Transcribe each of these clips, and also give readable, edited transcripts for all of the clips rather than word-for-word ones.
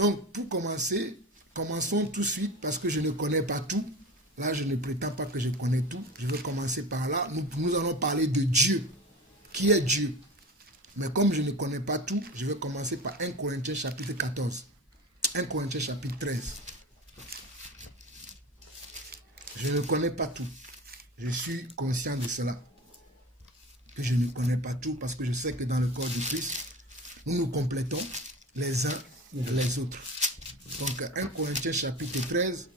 Donc, pour commencer, commençons tout de suite parce que je ne connais pas tout. Là, je ne prétends pas que je connais tout. Je vais commencer par là. Nous allons parler de Dieu. Qui est Dieu? Mais comme je ne connais pas tout, je vais commencer par 1 Corinthiens chapitre 14. 1 Corinthiens chapitre 13. Je ne connais pas tout. Je suis conscient de cela. Que je ne connais pas tout parce que je sais que dans le corps du Christ, nous nous complétons les uns les autres. Donc 1 Corinthiens chapitre 13,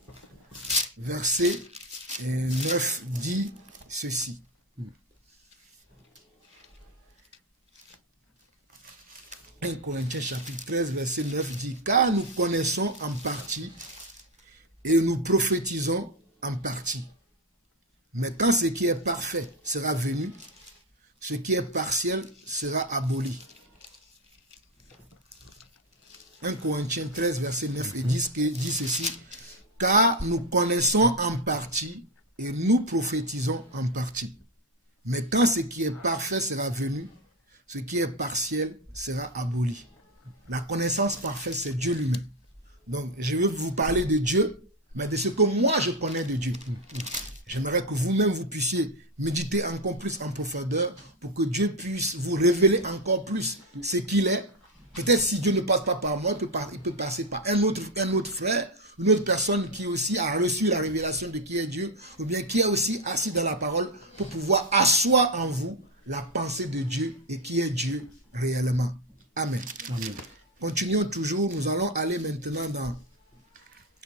verset 9 dit ceci. 1 Corinthiens chapitre 13, verset 9 dit: car nous connaissons en partie et nous prophétisons en partie. Mais quand ce qui est parfait sera venu, ce qui est partiel sera aboli. 1 Corinthiens 13, verset 9 et 10 dit ceci: car nous connaissons en partie et nous prophétisons en partie. Mais quand ce qui est parfait sera venu, ce qui est partiel sera aboli. La connaissance parfaite, c'est Dieu lui-même. Donc, je vais vous parler de Dieu, mais de ce que moi je connais de Dieu. J'aimerais que vous-même vous puissiez méditer encore plus en profondeur pour que Dieu puisse vous révéler encore plus ce qu'il est. Peut-être si Dieu ne passe pas par moi, il peut passer par un autre frère, une autre personne qui aussi a reçu la révélation de qui est Dieu, ou bien qui est aussi assis dans la parole pour pouvoir asseoir en vous la pensée de Dieu et qui est Dieu réellement. Amen. Amen. Continuons toujours. Nous allons aller maintenant dans,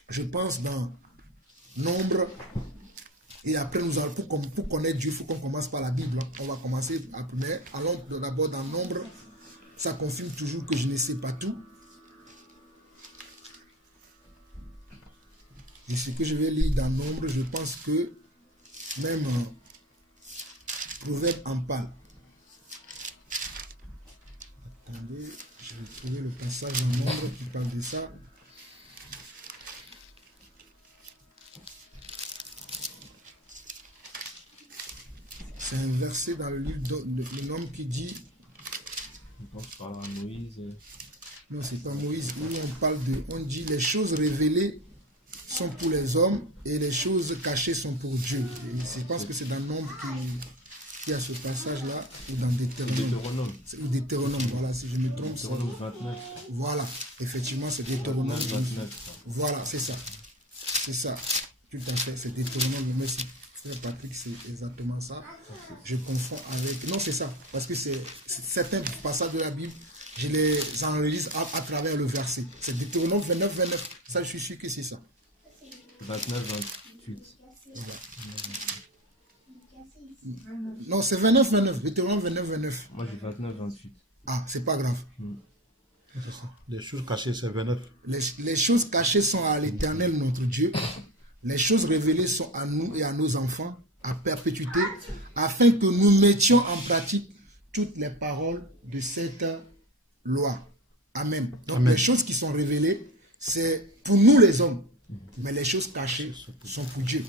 je pense, dans Nombre. Et après, nous allons, pour connaître Dieu, il faut qu'on commence par la Bible. On va commencer après. Allons d'abord dans Nombre. Ça confirme toujours que je ne sais pas tout. Et ce que je vais lire dans Nombre, je pense que même Proverbe en parle. Attendez, je vais trouver le passage en Nombre qui parle de ça. C'est un verset dans le livre de l'homme qui dit... Je pense par Moïse. Non, c'est pas Moïse. Où on dit les choses révélées sont pour les hommes et les choses cachées sont pour Dieu. Et je pense que c'est dans Nombre qui a ce passage-là, ou dans Deutéronome. Ou Deutéronome, voilà, si je me trompe. Deutéronome 29. Voilà, effectivement, c'est Deutéronome 29. Voilà, c'est ça. C'est ça. Tout à fait, c'est Deutéronome. Merci, frère Patrick, c'est exactement ça. Je confonds avec... Non, c'est ça. Parce que c'est certains passages de la Bible, je les enregistre à travers le verset. C'est Deutéronome 29. Ça, je suis sûr que c'est ça. 29, 28. Voilà. Non, c'est 29. Deutéronome 29. Moi, j'ai 29, 28. Ah, c'est pas grave. Les choses cachées, c'est 29. Les choses cachées sont à l'Éternel, notre Dieu. Les choses révélées sont à nous et à nos enfants, à perpétuité, afin que nous mettions en pratique toutes les paroles de cette loi. Amen. Donc, Amen. Les choses qui sont révélées, c'est pour nous les hommes. Mais les choses cachées sont pour Dieu.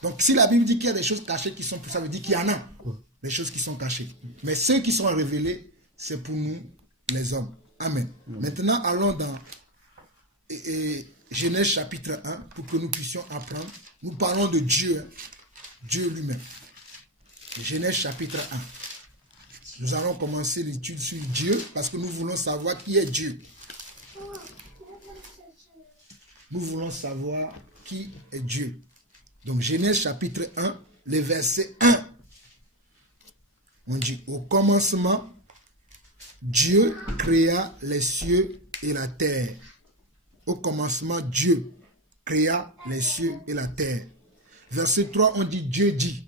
Donc, si la Bible dit qu'il y a des choses cachées qui sont pour ça, veut dire qu'il y en a. Les choses qui sont cachées. Mais ceux qui sont révélés, c'est pour nous les hommes. Amen. Maintenant, allons dans Genèse chapitre 1 pour que nous puissions apprendre. Nous parlons de Dieu, Dieu lui-même. Genèse chapitre 1. Nous allons commencer l'étude sur Dieu parce que nous voulons savoir qui est Dieu. Nous voulons savoir qui est Dieu. Donc Genèse chapitre 1, le verset 1. On dit, au commencement, Dieu créa les cieux et la terre. Au commencement, Dieu créa les cieux et la terre. Verset 3, on dit Dieu dit.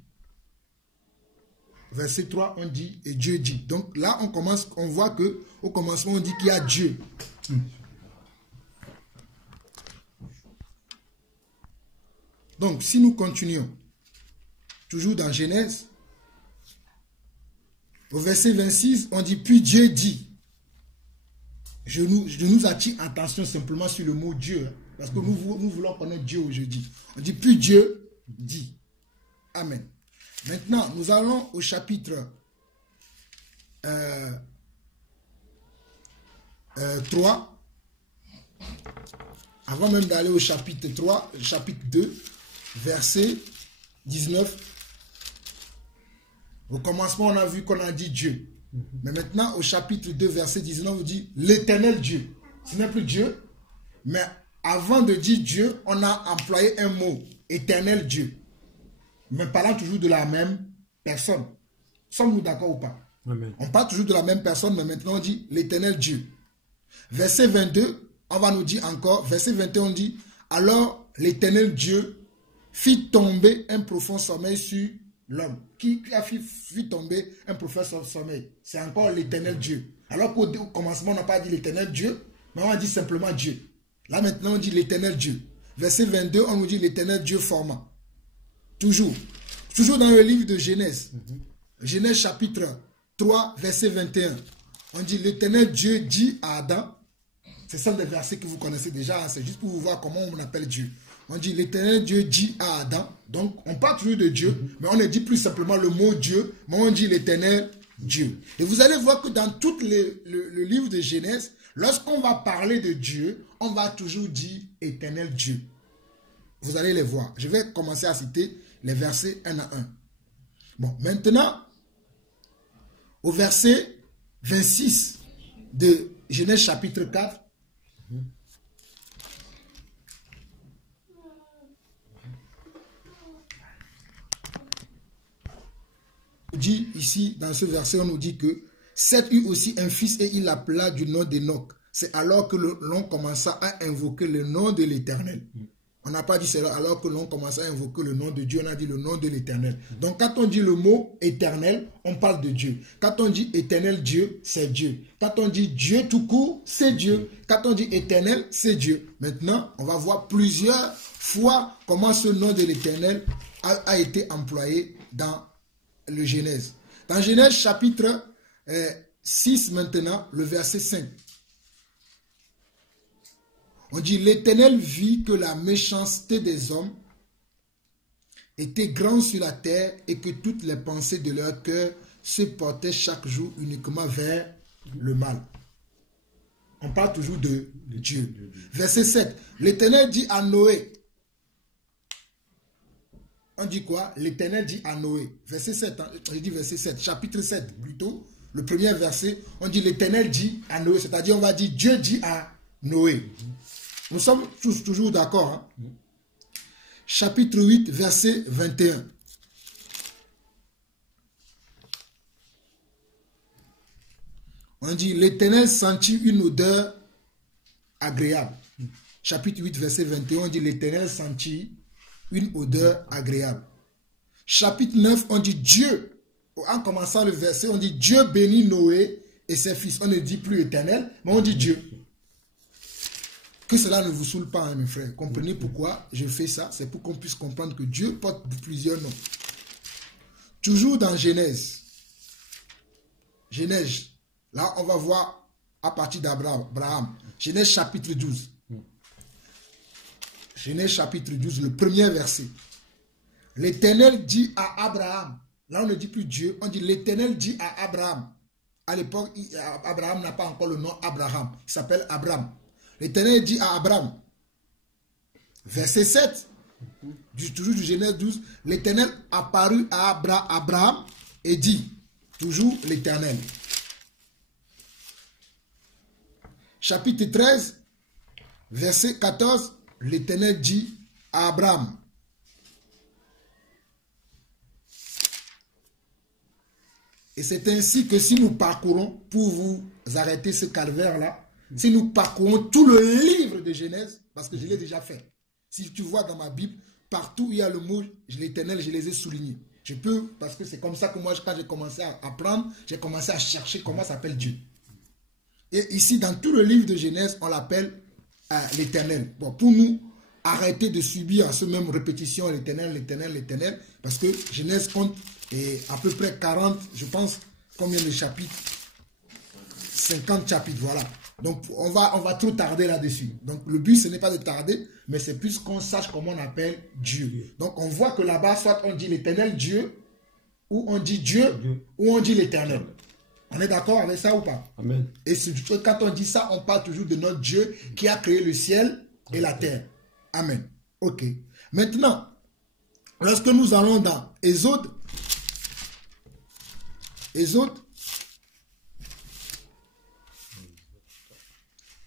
Verset 3, on dit et Dieu dit. Donc là, on voit que au commencement, on dit qu'il y a Dieu. Donc, si nous continuons, toujours dans Genèse, au verset 26, on dit, puis Dieu dit. Je nous attire attention simplement sur le mot Dieu, hein, parce que nous voulons connaître Dieu aujourd'hui. On dit, puis Dieu dit. Amen. Maintenant, nous allons au chapitre 3. avant même d'aller au chapitre 3, chapitre 2, verset 19. Au commencement, on a vu qu'on a dit Dieu. Mais maintenant, au chapitre 2, verset 19, on dit l'Éternel Dieu. Ce n'est plus Dieu, mais avant de dire Dieu, on a employé un mot, Éternel Dieu. Mais parlant toujours de la même personne. Sommes-nous d'accord ou pas? Amen. On parle toujours de la même personne, mais maintenant on dit l'Éternel Dieu. Verset 22, on va nous dire encore, verset 21, on dit, alors l'Éternel Dieu fit tomber un profond sommeil sur l'homme. Qui a fait tomber un profond sommeil? C'est encore l'Éternel Dieu. Alors qu'au commencement, on n'a pas dit l'Éternel Dieu, mais on a dit simplement Dieu. Là maintenant, on dit l'Éternel Dieu. Verset 22, on nous dit l'Éternel Dieu forma. Toujours dans le livre de Genèse. Genèse chapitre 3, verset 21. On dit l'Éternel Dieu dit à Adam. C'est ça des versets que vous connaissez déjà. Hein, c'est juste pour vous voir comment on appelle Dieu. On dit l'Éternel Dieu dit à Adam. Donc on parle toujours de Dieu, mais on ne dit plus simplement le mot Dieu, mais on dit l'Éternel Dieu. Et vous allez voir que dans tout le livre de Genèse, lorsqu'on va parler de Dieu, on va toujours dire Éternel Dieu. Vous allez les voir. Je vais commencer à citer les versets un à un. Bon, maintenant, au verset 26 de Genèse chapitre 4, on dit ici, dans ce verset, on nous dit que Seth eut aussi un fils et il l'appela du nom d'Enoch. C'est alors que l'on commença à invoquer le nom de l'Éternel. On n'a pas dit cela alors que l'on commençait à invoquer le nom de Dieu, on a dit le nom de l'Éternel. Donc quand on dit le mot éternel, on parle de Dieu. Quand on dit éternel Dieu, c'est Dieu. Quand on dit Dieu tout court, c'est Dieu. Quand on dit éternel, c'est Dieu. Maintenant, on va voir plusieurs fois comment ce nom de l'Éternel a été employé dans le Genèse. Dans Genèse chapitre 6 maintenant, le verset 5. On dit, l'Éternel vit que la méchanceté des hommes était grande sur la terre et que toutes les pensées de leur cœur se portaient chaque jour uniquement vers le mal. On parle toujours de Dieu. Verset 7. L'Éternel dit à Noé. On dit quoi? L'Éternel dit à Noé. Verset 7. Hein? J'ai dit verset 7. Chapitre 7 plutôt. Le premier verset. On dit l'Éternel dit à Noé. C'est-à-dire on va dire Dieu dit à Noé. Nous sommes tous toujours d'accord. Hein? Chapitre 8, verset 21. On dit, l'Éternel sentit une odeur agréable. Chapitre 8, verset 21, on dit, l'Éternel sentit une odeur agréable. Chapitre 9, on dit, Dieu, en commençant le verset, on dit, Dieu bénit Noé et ses fils. On ne dit plus Éternel, mais on dit Dieu. Que cela ne vous saoule pas, hein, mes frères. Comprenez pourquoi je fais ça. C'est pour qu'on puisse comprendre que Dieu porte plusieurs noms. Toujours dans Genèse. Genèse. Là, on va voir à partir d'Abraham. Genèse chapitre 12. Genèse chapitre 12, le premier verset. L'Éternel dit à Abraham. Là, on ne dit plus Dieu. On dit l'Éternel dit à Abraham. À l'époque, Abraham n'a pas encore le nom Abraham. Il s'appelle Abraham. L'Éternel dit à Abraham, verset 7, toujours du Genèse 12, l'Éternel apparut à Abraham et dit, toujours l'Éternel. Chapitre 13, verset 14, l'Éternel dit à Abraham. Et c'est ainsi que si nous parcourons, pour vous arrêter ce calvaire-là, si nous parcourons tout le livre de Genèse, parce que je l'ai déjà fait. Si tu vois dans ma Bible, partout où il y a le mot l'Éternel, je les ai soulignés. Je peux, parce que c'est comme ça que moi, quand j'ai commencé à apprendre, j'ai commencé à chercher comment s'appelle Dieu. Et ici, dans tout le livre de Genèse, on l'appelle l'Éternel. Bon, pour nous, arrêter de subir ce même répétition, l'Éternel, l'Éternel, l'Éternel, parce que Genèse compte à peu près 40, je pense, combien de chapitres? 50 chapitres, voilà. Donc, on va trop tarder là-dessus. Donc, le but, ce n'est pas de tarder, mais c'est plus qu'on sache comment on appelle Dieu. Donc, on voit que là-bas, soit on dit l'Éternel Dieu, ou on dit Dieu, ou on dit l'Éternel. On est d'accord avec ça ou pas? Amen. Et quand on dit ça, on parle toujours de notre Dieu qui a créé le ciel et la terre. Amen. Ok. Maintenant, lorsque nous allons dans Exode,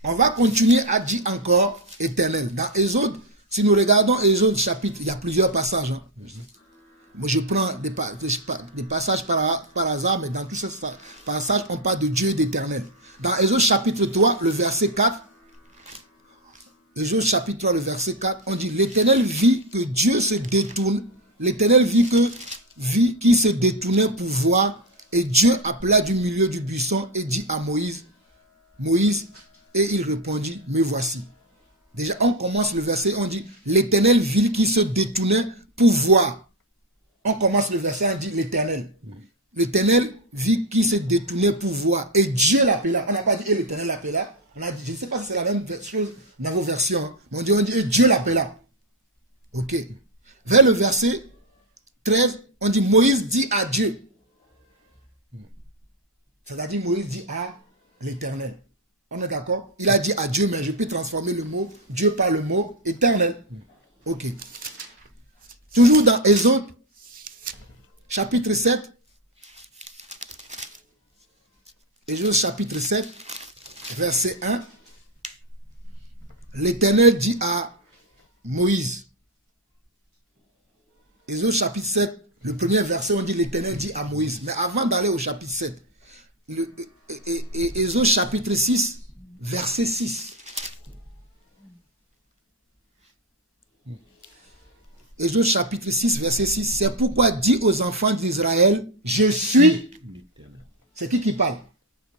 on va continuer à dire encore éternel. Dans Exode, si nous regardons Exode chapitre, il y a plusieurs passages. Hein. Moi, je prends des passages par hasard, mais dans tous ces passages, on parle de Dieu et d'éternel. Dans Exode chapitre 3, le verset 4, Exode chapitre 3, le verset 4, on dit, l'Éternel vit que Dieu se détourne, l'Éternel vit qui se détournait pour voir, et Dieu appela du milieu du buisson et dit à Moïse, et il répondit, me voici. Déjà, on commence le verset, on dit, l'Éternel vit qui se détournait pour voir. On commence le verset, on dit l'Éternel. L'Éternel vit qui se détournait pour voir. Et Dieu l'appela. On n'a pas dit, et l'Éternel l'appela. On a dit, je ne sais pas si c'est la même chose dans vos versions. Hein, mais on dit, et Dieu l'appela. Ok. Vers le verset 13, on dit, Moïse dit à Dieu. C'est-à-dire, Moïse dit à l'Éternel. On est d'accord? Il a dit à Dieu, mais je peux transformer le mot Dieu par le mot éternel. Ok. Toujours dans Exode, chapitre 7. Exode chapitre 7, verset 1. L'Éternel dit à Moïse. Exode chapitre 7, le premier verset, on dit l'Éternel dit à Moïse. Mais avant d'aller au chapitre 7, Exode chapitre 6, verset 6. Exode chapitre 6, verset 6. C'est pourquoi dit aux enfants d'Israël, je suis. C'est qui parle?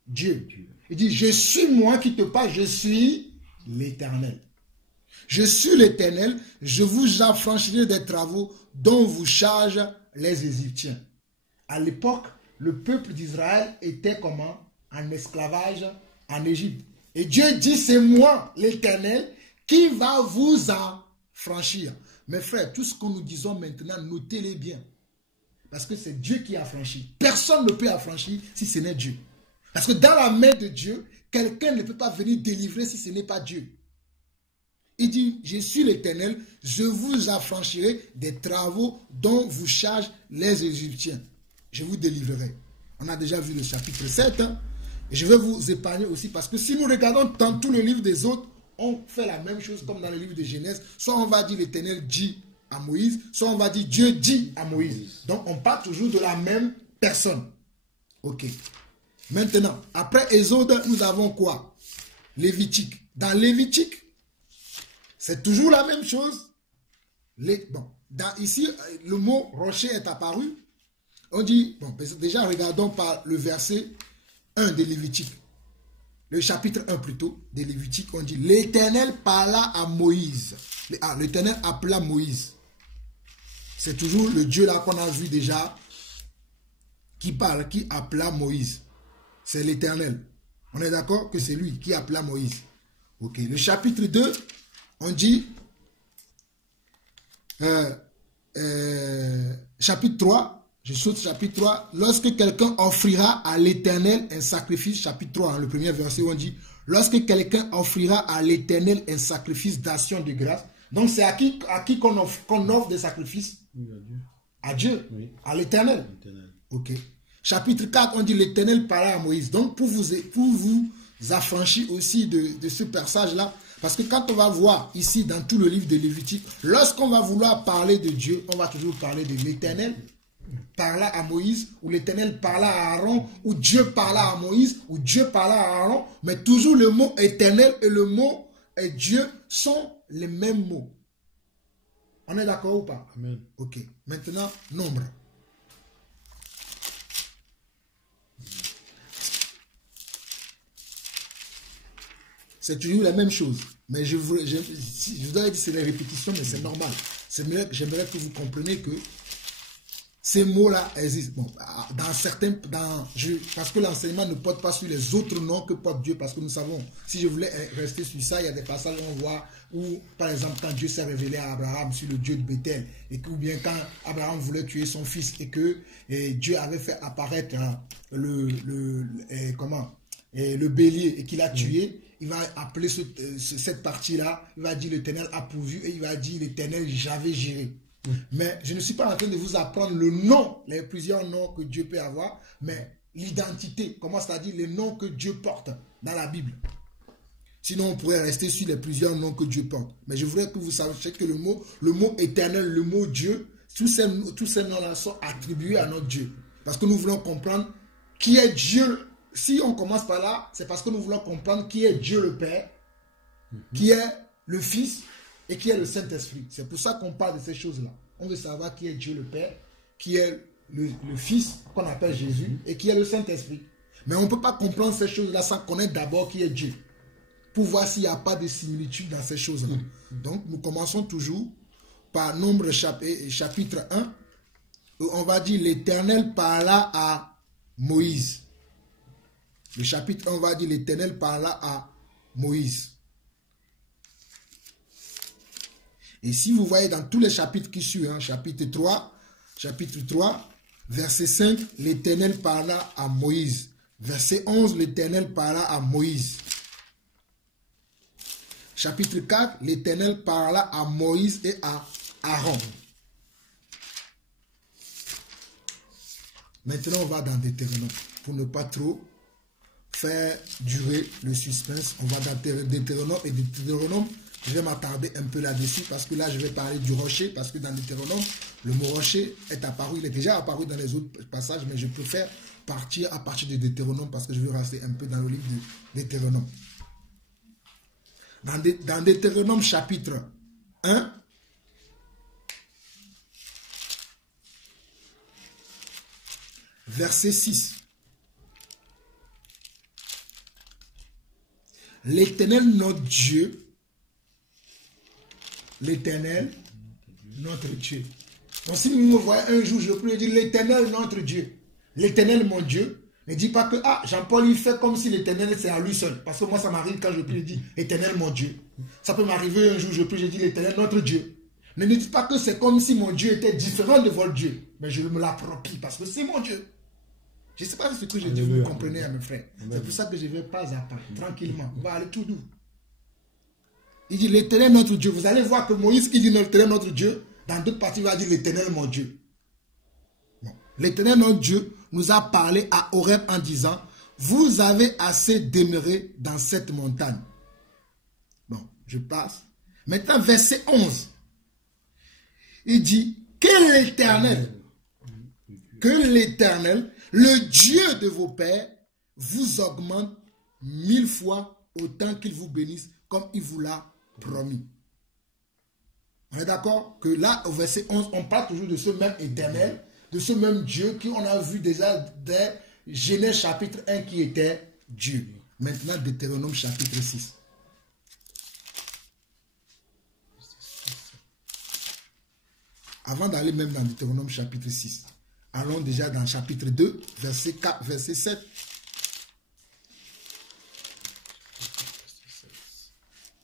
Dieu. Il dit, je suis moi qui te parle, je suis l'Éternel. Je suis l'Éternel, je vous affranchirai des travaux dont vous chargent les Égyptiens. À l'époque, le peuple d'Israël était comment? En esclavage en Égypte. Et Dieu dit, c'est moi, l'Éternel, qui va vous affranchir. Mes frères, tout ce que nous disons maintenant, notez-les bien. Parce que c'est Dieu qui a affranchi. Personne ne peut affranchir si ce n'est Dieu. Parce que dans la main de Dieu, quelqu'un ne peut pas venir délivrer si ce n'est pas Dieu. Il dit, je suis l'Éternel, je vous affranchirai des travaux dont vous chargent les Égyptiens. Je vous délivrerai. On a déjà vu le chapitre 7. Hein, et je vais vous épargner aussi parce que si nous regardons dans tout le livre des autres, on fait la même chose comme dans le livre de Genèse. Soit on va dire l'Éternel dit à Moïse, soit on va dire Dieu dit à Moïse. Donc on parle toujours de la même personne. Ok. Maintenant, après Exode, nous avons quoi? Lévitique. Dans Lévitique, c'est toujours la même chose. Ici, le mot rocher est apparu. On dit, bon, déjà regardons par le verset 1 de Lévitique. Le chapitre 1 plutôt, de Lévitique, on dit, l'Éternel parla à Moïse. L'Éternel appela Moïse. C'est toujours le Dieu là qu'on a vu déjà, qui parle, qui appela Moïse. C'est l'Éternel. On est d'accord que c'est lui qui appela Moïse. Ok. Le chapitre 2, on dit, chapitre 3, je saute chapitre 3, lorsque quelqu'un offrira à l'Éternel un sacrifice, chapitre 3, hein, le premier verset, on dit, lorsque quelqu'un offrira à l'Éternel un sacrifice d'action de grâce, donc c'est à qui qu'on offre des sacrifices? Oui, à Dieu. À Dieu, Oui. à l'Éternel. Ok. Chapitre 4, on dit l'Éternel parla à Moïse. Donc, pour vous affranchir aussi de ce passage-là, parce que quand on va voir ici dans tout le livre de Lévitique, lorsqu'on va vouloir parler de Dieu, on va toujours parler de l'Éternel parla à Moïse, ou l'Éternel parla à Aaron, ou Dieu parla à Moïse, ou Dieu parla à Aaron, mais toujours le mot Éternel et le mot Dieu sont les mêmes mots. On est d'accord ou pas? Amen. Ok. Maintenant, nombre. C'est toujours la même chose. Mais je dois dire que c'est des répétitions, mais c'est normal. J'aimerais que vous compreniez que ces mots-là existent. Bon, parce que l'enseignement ne porte pas sur les autres noms que porte Dieu, parce que nous savons, si je voulais rester sur ça, il y a des passages où on voit où, par exemple, quand Dieu s'est révélé à Abraham sur le Dieu de Bethel, ou bien quand Abraham voulait tuer son fils et que Dieu avait fait apparaître le bélier et qu'il a tué, il va appeler cette partie-là, il va dire l'Éternel a pourvu et il va dire l'Éternel j'avais géré. Mais je ne suis pas en train de vous apprendre le nom, les plusieurs noms que Dieu peut avoir, mais l'identité, comment c'est-à-dire les noms que Dieu porte dans la Bible. Sinon, on pourrait rester sur les plusieurs noms que Dieu porte. Mais je voudrais que vous sachiez que le mot éternel, le mot Dieu, tous ces noms-là sont attribués à notre Dieu. Parce que nous voulons comprendre qui est Dieu. Si on commence par là, c'est parce que nous voulons comprendre qui est Dieu le Père, qui est le Fils et qui est le Saint-Esprit. C'est pour ça qu'on parle de ces choses-là. On veut savoir qui est Dieu le Père, qui est le Fils qu'on appelle Jésus et qui est le Saint-Esprit. Mais on ne peut pas comprendre ces choses-là sans connaître d'abord qui est Dieu. Pour voir s'il n'y a pas de similitude dans ces choses-là. Donc, nous commençons toujours par Nombre chapitre 1, où on va dire l'Éternel parla à Moïse. Le chapitre 1, on va dire l'Éternel parla à Moïse. Et si vous voyez dans tous les chapitres qui suivent, chapitre 3, verset 5, l'Éternel parla à Moïse. Verset 11, l'Éternel parla à Moïse. Chapitre 4, l'Éternel parla à Moïse et à Aaron. Maintenant, on va dans Deutéronome. Pour ne pas trop faire durer le suspense, on va dans Deutéronome. Et Deutéronome, je vais m'attarder un peu là-dessus parce que là, je vais parler du rocher. Parce que dans Deutéronome, le mot rocher est apparu. Il est déjà apparu dans les autres passages, mais je préfère partir à partir de Deutéronome parce que je veux rester un peu dans le livre de Deutéronome. Dans Deutéronome chapitre 1, verset 6. L'Éternel notre Dieu, l'Éternel notre Dieu. Donc si vous me voyez un jour, je peux dire l'Éternel notre Dieu, l'Éternel mon Dieu. Ne dis pas que Jean-Paul il fait comme si l'Éternel c'est à lui seul. Parce que moi ça m'arrive quand je prie, je dis Éternel mon Dieu. Ça peut m'arriver un jour, je prie, je dis l'Éternel notre Dieu. Ne dites pas que c'est comme si mon Dieu était différent de votre Dieu. Mais je me l'approprie parce que c'est mon Dieu. Je ne sais pas ce que je dis, vous comprenez à mes frères. C'est pour ça que je vais pas à pas, tranquillement. On va aller tout doux. Il dit l'Éternel notre Dieu. Vous allez voir que Moïse qui dit l'Éternel notre Dieu, dans d'autres parties il va dire l'Éternel mon Dieu. Bon. L'Éternel notre Dieu nous a parlé à Horeb en disant, vous avez assez demeuré dans cette montagne. Bon, je passe. Maintenant, verset 11. Il dit, que l'Éternel, le Dieu de vos pères, vous augmente 1000 fois autant qu'il vous bénisse, comme il vous l'a promis. On est d'accord que là, au verset 11, on parle toujours de ce même Éternel, de ce même Dieu qu'on a vu déjà dès Genèse chapitre 1 qui était Dieu. Maintenant, Deutéronome chapitre 6. Avant d'aller même dans Deutéronome chapitre 6, allons déjà dans chapitre 2, verset 4, verset 7.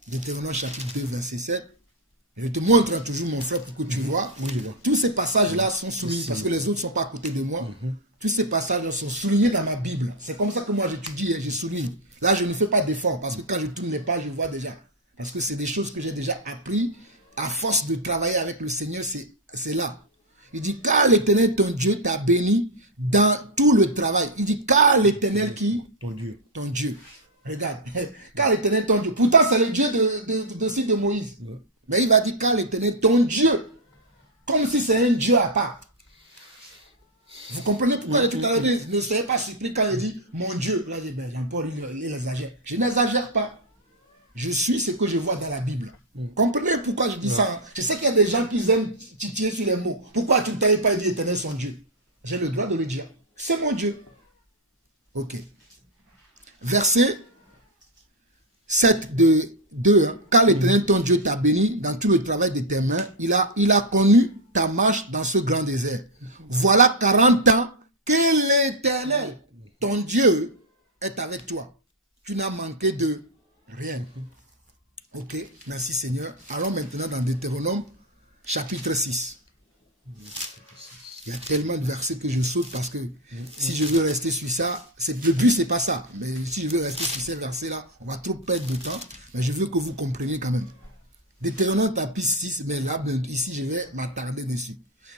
Deutéronome chapitre 2, verset 7. Je te montre toujours, mon frère, pour que tu vois. Oui, je vois. Tous ces passages-là sont soulignés, parce que les autres ne sont pas à côté de moi. Tous ces passages-là sont soulignés dans ma Bible. C'est comme ça que moi j'étudie et je souligne. Là, je ne fais pas d'effort, parce que quand je tourne les pages, je vois déjà. Parce que c'est des choses que j'ai déjà appris. À force de travailler avec le Seigneur, c'est là. Il dit, car l'Éternel, ton Dieu, t'a béni dans tout le travail. Il dit, car l'Éternel qui? Ton Dieu. Ton Dieu. Regarde. Car l'Éternel, ton Dieu. Pourtant, c'est le Dieu de Moïse. Ouais. Mais il va dire, car l'Éternel, ton Dieu. Comme si c'est un Dieu à part. Vous comprenez pourquoi tout à l'heure, ne soyez pas surpris quand il dit, mon Dieu. Là, il dit, Jean-Paul, il exagère. Je n'exagère pas. Je suis ce que je vois dans la Bible. Comprenez pourquoi je dis ça. Je sais qu'il y a des gens qui aiment titiller sur les mots. Pourquoi tu ne t'avais pas dit Éternel son Dieu? J'ai le droit de le dire. C'est mon Dieu. Ok. Verset 7 de 2. Car l'Éternel ton Dieu t'a béni dans tout le travail de tes mains. Il a connu ta marche dans ce grand désert. Voilà 40 ans que l'Éternel ton Dieu est avec toi. Tu n'as manqué de rien. Ok, merci Seigneur. Allons maintenant dans Deutéronome, chapitre 6. Il y a tellement de versets que je saute parce que si je veux rester sur ça, le but, c'est pas ça. Mais si je veux rester sur ces versets-là, on va trop perdre de temps. Mais je veux que vous compreniez quand même. Deutéronome chapitre 6, mais là, ici, je vais m'attarder dessus.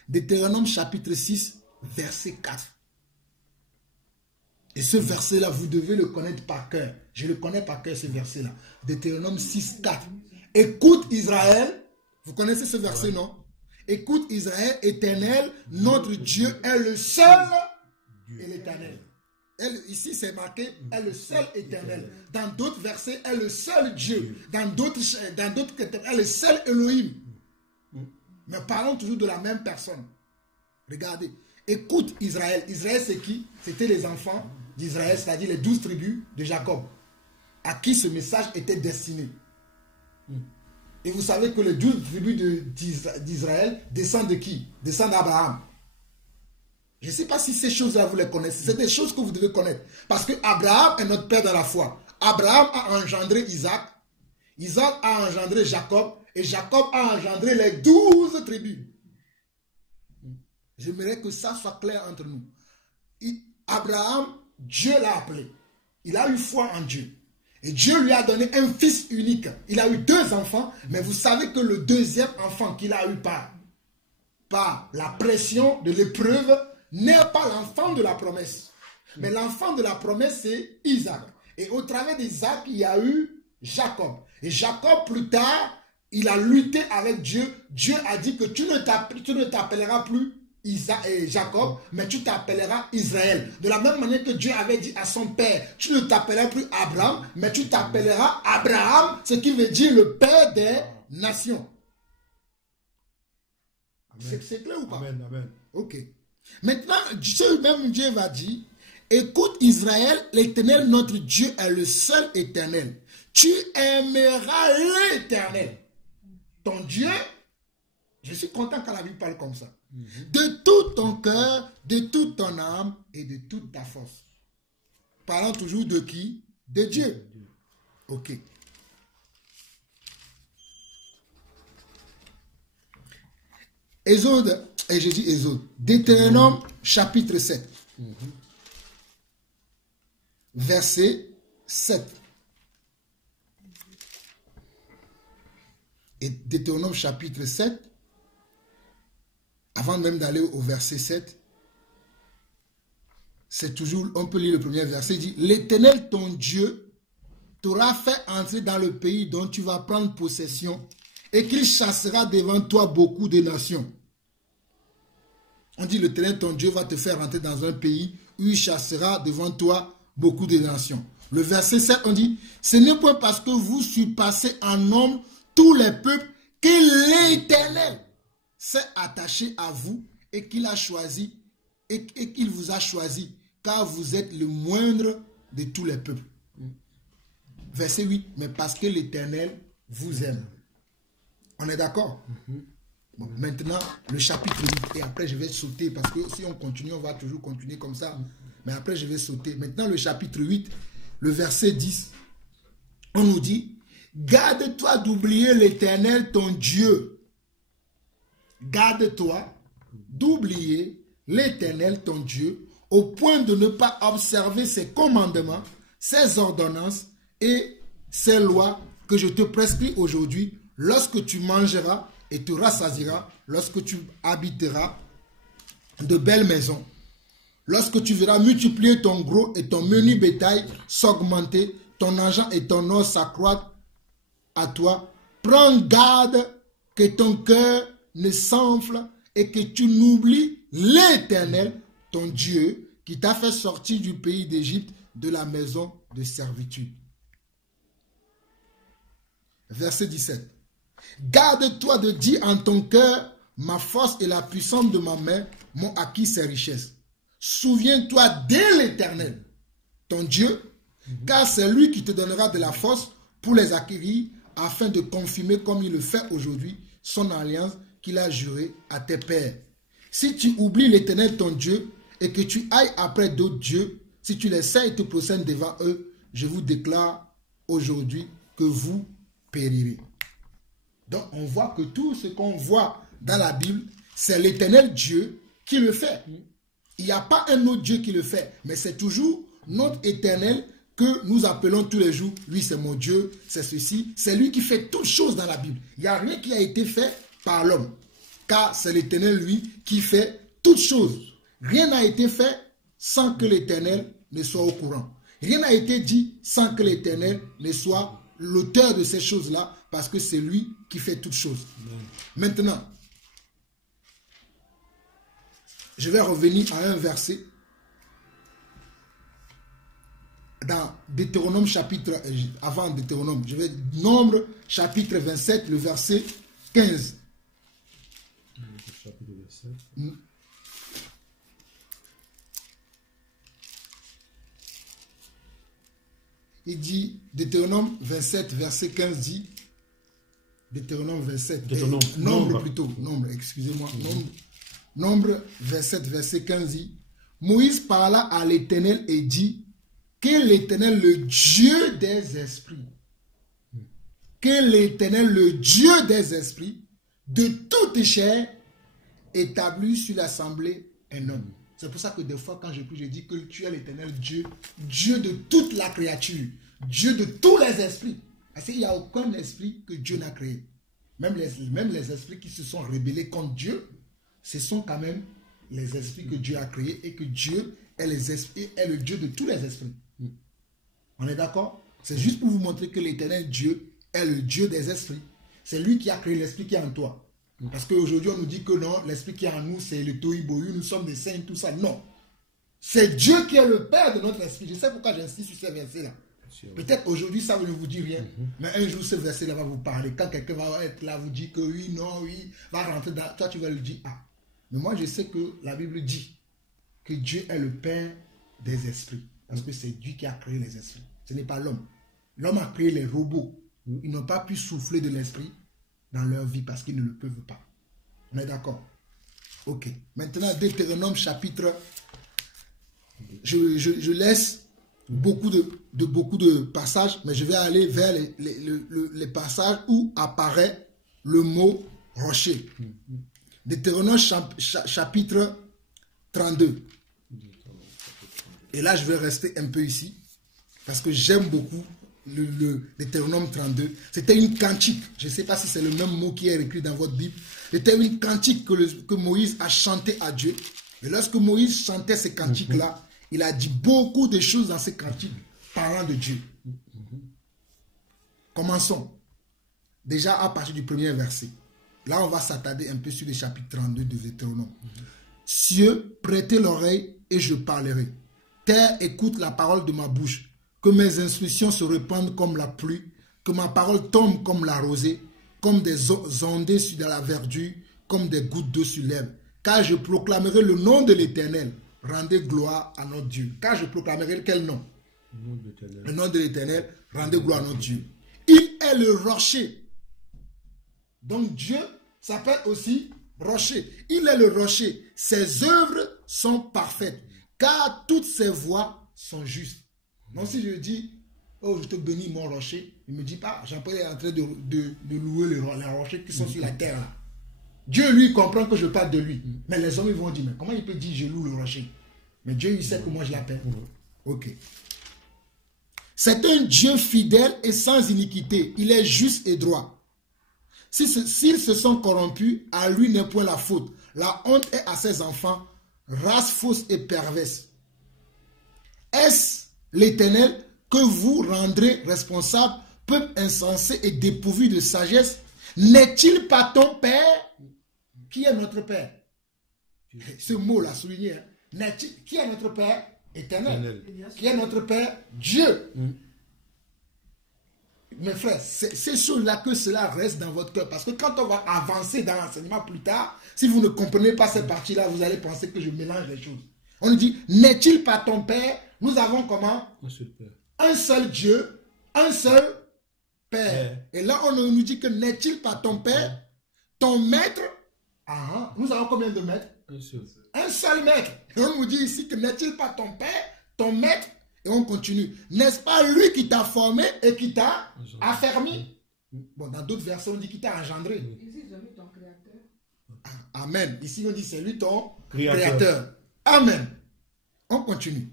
Deutéronome chapitre 6, verset 4. Et ce verset-là, vous devez le connaître par cœur. Je le connais par cœur, ce verset-là. Deutéronome 6, 4. Écoute Israël. Vous connaissez ce verset, non? Écoute Israël, Éternel, notre Dieu est le seul et l'Éternel. Ici, c'est marqué, est le seul Éternel. Dans d'autres versets, est le seul Dieu. Dans d'autres, est le seul Elohim. Mais parlons toujours de la même personne. Regardez. Écoute Israël. Israël, c'est qui? C'était les enfants d'Israël, c'est-à-dire les 12 tribus de Jacob, à qui ce message était destiné. Et vous savez que les 12 tribus d'Israël descendent de qui? Descendent d'Abraham. Je ne sais pas si ces choses-là, vous les connaissez. C'est des choses que vous devez connaître. Parce que Abraham est notre père dans la foi. Abraham a engendré Isaac. Isaac a engendré Jacob. Et Jacob a engendré les 12 tribus. J'aimerais que ça soit clair entre nous. Abraham, Dieu l'a appelé. Il a eu foi en Dieu. Et Dieu lui a donné un fils unique. Il a eu 2 enfants, mais vous savez que le deuxième enfant qu'il a eu par la pression de l'épreuve n'est pas l'enfant de la promesse. Mais l'enfant de la promesse, c'est Isaac. Et au travers d'Isaac, il y a eu Jacob. Et Jacob, plus tard, il a lutté avec Dieu. Dieu a dit que tu ne t'appelleras plus Jacob, mais tu t'appelleras Israël. De la même manière que Dieu avait dit à son père, tu ne t'appelleras plus Abraham, mais tu t'appelleras Abraham, ce qui veut dire le père des nations. C'est clair ou pas? Amen, amen. Ok. Maintenant, ce même Dieu va dire, écoute Israël, l'Éternel, notre Dieu est le seul Éternel. Tu aimeras l'Éternel, ton Dieu. Je suis content quand la Bible parle comme ça. De tout ton cœur, de toute ton âme et de toute ta force. Parlant toujours de qui? De Dieu. Ok. Exode, et je dis Exode, Deutéronome chapitre 7. Verset 7. Et Deutéronome chapitre 7. Avant même d'aller au verset 7, c'est toujours, on peut lire le premier verset, il dit, l'Éternel ton Dieu t'aura fait entrer dans le pays dont tu vas prendre possession et qu'il chassera devant toi beaucoup de nations. On dit, l'Éternel ton Dieu va te faire entrer dans un pays où il chassera devant toi beaucoup de nations. Le verset 7, on dit, ce n'est point parce que vous surpassez en nombre tous les peuples que l'Éternel s'est attaché à vous et qu'il a choisi et qu'il vous a choisi car vous êtes le moindre de tous les peuples. Verset 8, mais parce que l'Éternel vous aime. On est d'accord? Bon, maintenant, le chapitre 8, et après je vais sauter parce que si on continue, on va toujours continuer comme ça. Mais après je vais sauter. Maintenant, le chapitre 8, le verset 10, on nous dit, garde-toi d'oublier l'Éternel ton Dieu. Garde-toi d'oublier l'Éternel ton Dieu au point de ne pas observer ses commandements, ses ordonnances et ses lois que je te prescris aujourd'hui lorsque tu mangeras et te rassasieras, lorsque tu habiteras de belles maisons, lorsque tu verras multiplier ton gros et ton menu bétail s'augmenter, ton argent et ton or s'accroître à toi. Prends garde que ton cœur ne s'enfle et que tu n'oublies l'Éternel, ton Dieu, qui t'a fait sortir du pays d'Égypte, de la maison de servitude. Verset 17. Garde-toi de dire en ton cœur, ma force et la puissance de ma main m'ont acquis ces richesses. Souviens-toi de l'Éternel, ton Dieu, car c'est lui qui te donnera de la force pour les acquérir, afin de confirmer comme il le fait aujourd'hui son alliance qu'il a juré à tes pères. Si tu oublies l'Éternel ton Dieu et que tu ailles après d'autres dieux, si tu les sais et te procèdes devant eux, je vous déclare aujourd'hui que vous périrez. Donc on voit que tout ce qu'on voit dans la Bible, c'est l'Éternel Dieu qui le fait. Il n'y a pas un autre Dieu qui le fait, mais c'est toujours notre Éternel que nous appelons tous les jours. Lui, c'est mon Dieu, c'est ceci. C'est lui qui fait toutes choses dans la Bible. Il n'y a rien qui a été fait par l'homme, car c'est l'Éternel, lui, qui fait toutes choses. Rien n'a été fait sans que l'Éternel ne soit au courant. Rien n'a été dit sans que l'Éternel ne soit l'auteur de ces choses-là, parce que c'est lui qui fait toutes choses. Maintenant, je vais revenir à un verset dans Deutéronome chapitre, avant Deutéronome, je vais Nombre chapitre 27, le verset 15. Chapitre 27. Il dit, Deutéronome 27, verset 15 dit, Deutéronome 27, Nombre plutôt, Nombre, excusez-moi, Nombre 27, verset 15 dit, Moïse parla à l'Éternel et dit, que l'Éternel, le Dieu des esprits, que l'Éternel, le Dieu des esprits, de toute chair, établit sur l'assemblée un homme. C'est pour ça que des fois, quand je prie, je dis que tu es l'Éternel Dieu, Dieu de toute la créature, Dieu de tous les esprits. Parce qu'il n'y a aucun esprit que Dieu n'a créé. Même les esprits qui se sont rebellés contre Dieu, ce sont quand même les esprits que Dieu a créés et que Dieu est le Dieu de tous les esprits. On est d'accord? C'est juste pour vous montrer que l'Éternel Dieu est le Dieu des esprits. C'est lui qui a créé l'esprit qui est en toi. Parce qu'aujourd'hui, on nous dit que non, l'esprit qui est en nous, c'est le tohu-bohu, nous sommes des saints, tout ça. Non. C'est Dieu qui est le Père de notre esprit. Je sais pourquoi j'insiste sur ces versets-là. Peut-être aujourd'hui, ça ne vous dit rien. Mais un jour, ce verset-là va vous parler. Quand quelqu'un va être là, vous dit que oui, non, oui, va rentrer dans... Toi, tu vas lui dire, ah. Mais moi, je sais que la Bible dit que Dieu est le Père des esprits. Parce que c'est Dieu qui a créé les esprits. Ce n'est pas l'homme. L'homme a créé les robots. Ils n'ont pas pu souffler de l'esprit dans leur vie parce qu'ils ne le peuvent pas. On est d'accord? Ok. Maintenant, Deutéronome chapitre... Je laisse beaucoup de passages, mais je vais aller vers les passages où apparaît le mot rocher. Deutéronome chapitre 32. Et là, je vais rester un peu ici, parce que j'aime beaucoup le Deutéronome 32. C'était une cantique. Je ne sais pas si c'est le même mot qui est écrit dans votre Bible. C'était une cantique que Moïse a chanté à Dieu. Et lorsque Moïse chantait ces cantiques-là, il a dit beaucoup de choses dans ces cantiques parlant de Dieu. Commençons. Déjà à partir du premier verset. Là, on va s'attarder un peu sur le chapitre 32 de Deutéronome. Cieux, prêtez l'oreille et je parlerai. Terre, écoute la parole de ma bouche. Que mes instructions se répandent comme la pluie, que ma parole tombe comme la rosée, comme des ondées sur la verdure, comme des gouttes d'eau sur l'herbe. Car je proclamerai le nom de l'Éternel. Rendez gloire à notre Dieu. Car je proclamerai quel nom? Le nom de l'Éternel. Rendez gloire à notre Dieu. Il est le rocher. Donc Dieu s'appelle aussi rocher. Il est le rocher. Ses œuvres sont parfaites, car toutes ses voies sont justes. Donc si je dis, oh je te bénis mon rocher, il ne me dit pas, Jean-Paul est en train de louer les rochers qui sont sur la terre là. Dieu lui comprend que je parle de lui. Mais les hommes ils vont dire, mais comment il peut dire je loue le rocher? Mais Dieu il sait que moi je l'appelle. Ok. C'est un Dieu fidèle et sans iniquité. Il est juste et droit. S'ils se sont corrompus, à lui n'est point la faute. La honte est à ses enfants, race fausse et perverse. Est-ce l'Éternel que vous rendrez responsable, peuple insensé et dépourvu de sagesse? N'est-il pas ton Père? Qui est notre Père? Ce mot-là, souligné. Hein? Qui est notre Père? Éternel. Qui est notre Père? Dieu. Mes frères, c'est ces choses-là que cela reste dans votre cœur. Parce que quand on va avancer dans l'enseignement plus tard, si vous ne comprenez pas cette partie-là, vous allez penser que je mélange les choses. On nous dit, n'est-il pas ton Père? Nous avons comment? Un seul Père. Un seul Dieu, un seul Père. Et là, on nous dit que n'est-il pas ton Père? Ton maître? Nous avons combien de maîtres? Un seul maître. Et on nous dit ici que n'est-il pas ton Père, ton maître? Et on continue. N'est-ce pas lui qui t'a formé et qui t'a affermi? Bon, dans d'autres versets, on dit qu'il t'a engendré. Amen. Ici, on dit c'est lui ton Créateur. créateur. Amen. On continue.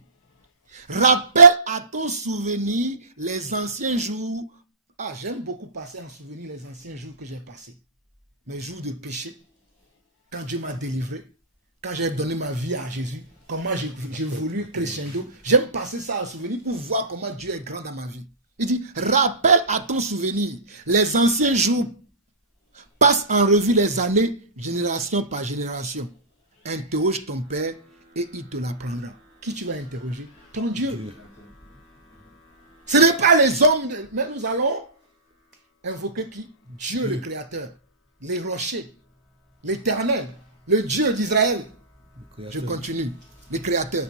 Rappelle à ton souvenir les anciens jours. Ah, j'aime beaucoup passer en souvenir les anciens jours que j'ai passés. Mes jours de péché. Quand Dieu m'a délivré. Quand j'ai donné ma vie à Jésus. Comment j'ai voulu crescendo. J'aime passer ça en souvenir pour voir comment Dieu est grand dans ma vie. Il dit, rappelle à ton souvenir les anciens jours. Passe en revue les années, génération par génération. Interroge ton père et il te l'apprendra. Qui tu vas interroger? Ton Dieu. Ce n'est pas les hommes, mais nous allons invoquer qui? Dieu le Créateur, les rochers, l'Éternel, le Dieu d'Israël. Je continue, le Créateur.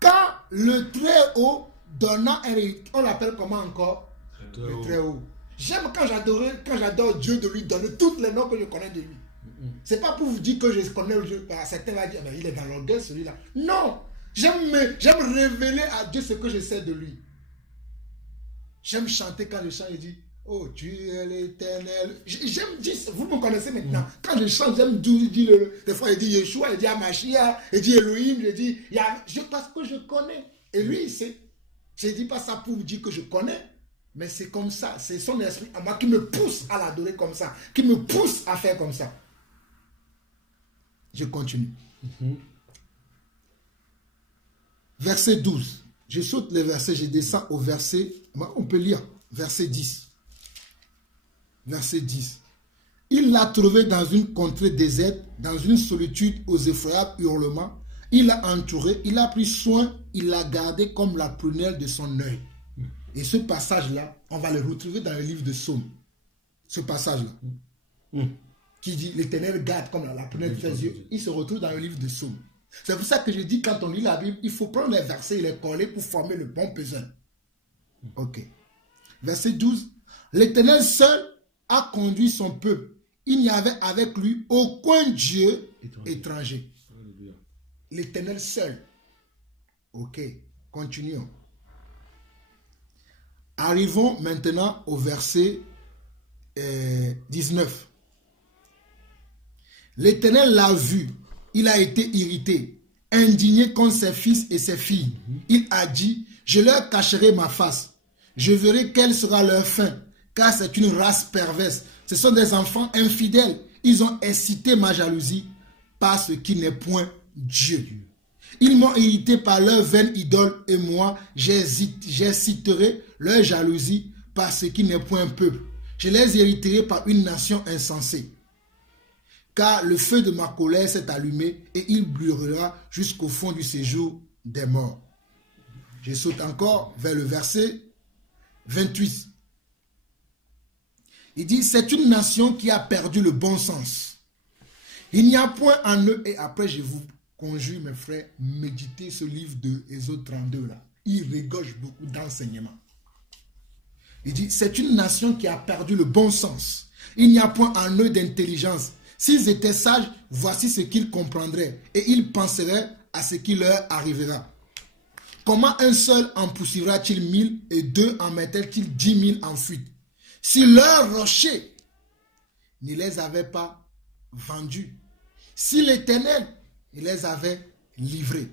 Quand le Très-Haut donna un héritier, on l'appelle comment encore? Le Très-Haut. J'aime quand j'adore Dieu de lui donner tous les noms que je connais de lui. C'est pas pour vous dire que je connais Dieu. Certains vont dire, il est dans l'orgueil celui-là. Non, j'aime révéler à Dieu ce que je sais de lui. J'aime chanter quand je chante, je dis, oh Dieu est l'éternel. J'aime dire, vous me connaissez maintenant. Quand je chante, j'aime dire, des fois il dit Yeshua, il dit Amashia, il dit Elohim, il dit, parce que je connais. Et lui, il sait. Je ne dis pas ça pour vous dire que je connais. Mais c'est comme ça, c'est son esprit à moi qui me pousse à l'adorer comme ça, qui me pousse à faire comme ça. Je continue. Verset 12. Je saute les versets, je descends au verset, on peut lire, verset 10. Verset 10. Il l'a trouvé dans une contrée déserte, dans une solitude aux effroyables hurlements. Il l'a entouré, il a pris soin, il l'a gardé comme la prunelle de son œil. Et ce passage-là, on va le retrouver dans le livre de Psaume. Ce passage-là. Qui dit, l'Éternel garde comme la prunelle de ses yeux. Il se retrouve dans le livre de Psaume. C'est pour ça que je dis, quand on lit la Bible, il faut prendre les versets et les coller pour former le bon pesant. Ok. Verset 12. L'Éternel seul a conduit son peuple. Il n'y avait avec lui aucun Dieu étranger. L'Éternel seul. Ok. Continuons. Arrivons maintenant au verset 19. L'Éternel l'a vu, il a été irrité, indigné contre ses fils et ses filles. Il a dit, je leur cacherai ma face, je verrai quelle sera leur fin, car c'est une race perverse. Ce sont des enfants infidèles, ils ont excité ma jalousie par ce qui n'est point Dieu. Ils m'ont irrité par leur vaine idole et moi, j'exciterai leur jalousie par ce qui n'est point peuple. Je les hériterai par une nation insensée. Car le feu de ma colère s'est allumé et il brûlera jusqu'au fond du séjour des morts. Je saute encore vers le verset 28. Il dit, c'est une nation qui a perdu le bon sens. Il n'y a point en eux, et après je vous conjure mes frères, méditez ce livre de Exode 32 là. Il regorge beaucoup d'enseignements. Il dit, c'est une nation qui a perdu le bon sens. Il n'y a point en eux d'intelligence. S'ils étaient sages, voici ce qu'ils comprendraient. Et ils penseraient à ce qui leur arrivera. Comment un seul en poussera-t-il 1000 et deux en mettraient-ils 10 000 en fuite? Si leur rocher ne les avait pas vendus, si l'Éternel les avait livrés,